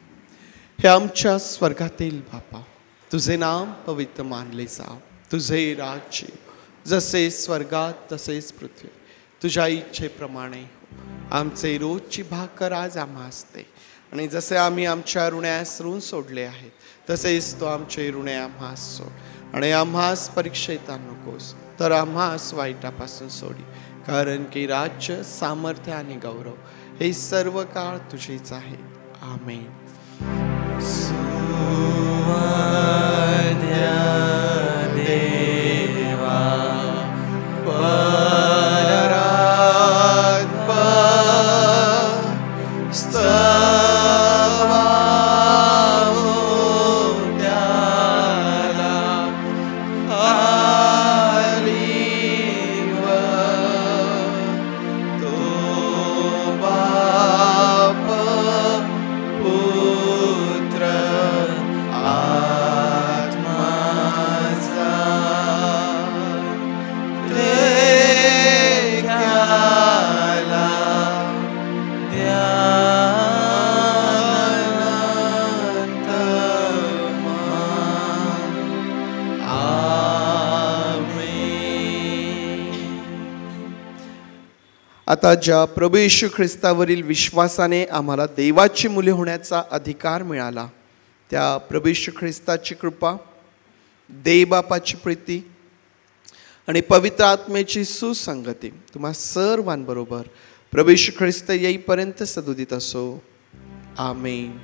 हे आमच्या स्वर्गातील बापा, तुझे नाम पवित्र मानले जाव. तुझे राज्य जसे स्वर्गात तसेच पृथ्वी. तुझ्या इच्छेप्रमाणे आमचे रोजची भाकर आज आम्हास दे आणि जसे आम्ही आमच्या ऋण्यास ऋण सोडले आहेत तसेच तो आमचे ऋणे आम्हास सोड आणि आम्हास परीक्षेत नकोस तर आम्हास वाईटापासून सोडी. कारण की राज्य, सामर्थ्य आणि गौरव हे सर्व काळ तुझेच आहे. आमेन. आता ज्या प्रभू येशू ख्रिस्तावरील विश्वासाने आम्हाला देवाची मुले होण्याचा अधिकार मिळाला, त्या प्रभू येशू ख्रिस्ताची कृपा, देवबापाची प्रीती आणि पवित्र आत्मेची सुसंगती तुम्हा सर्वांबरोबर प्रभू येशू ख्रिस्त येईपर्यंत सदोदित असो. आमेन.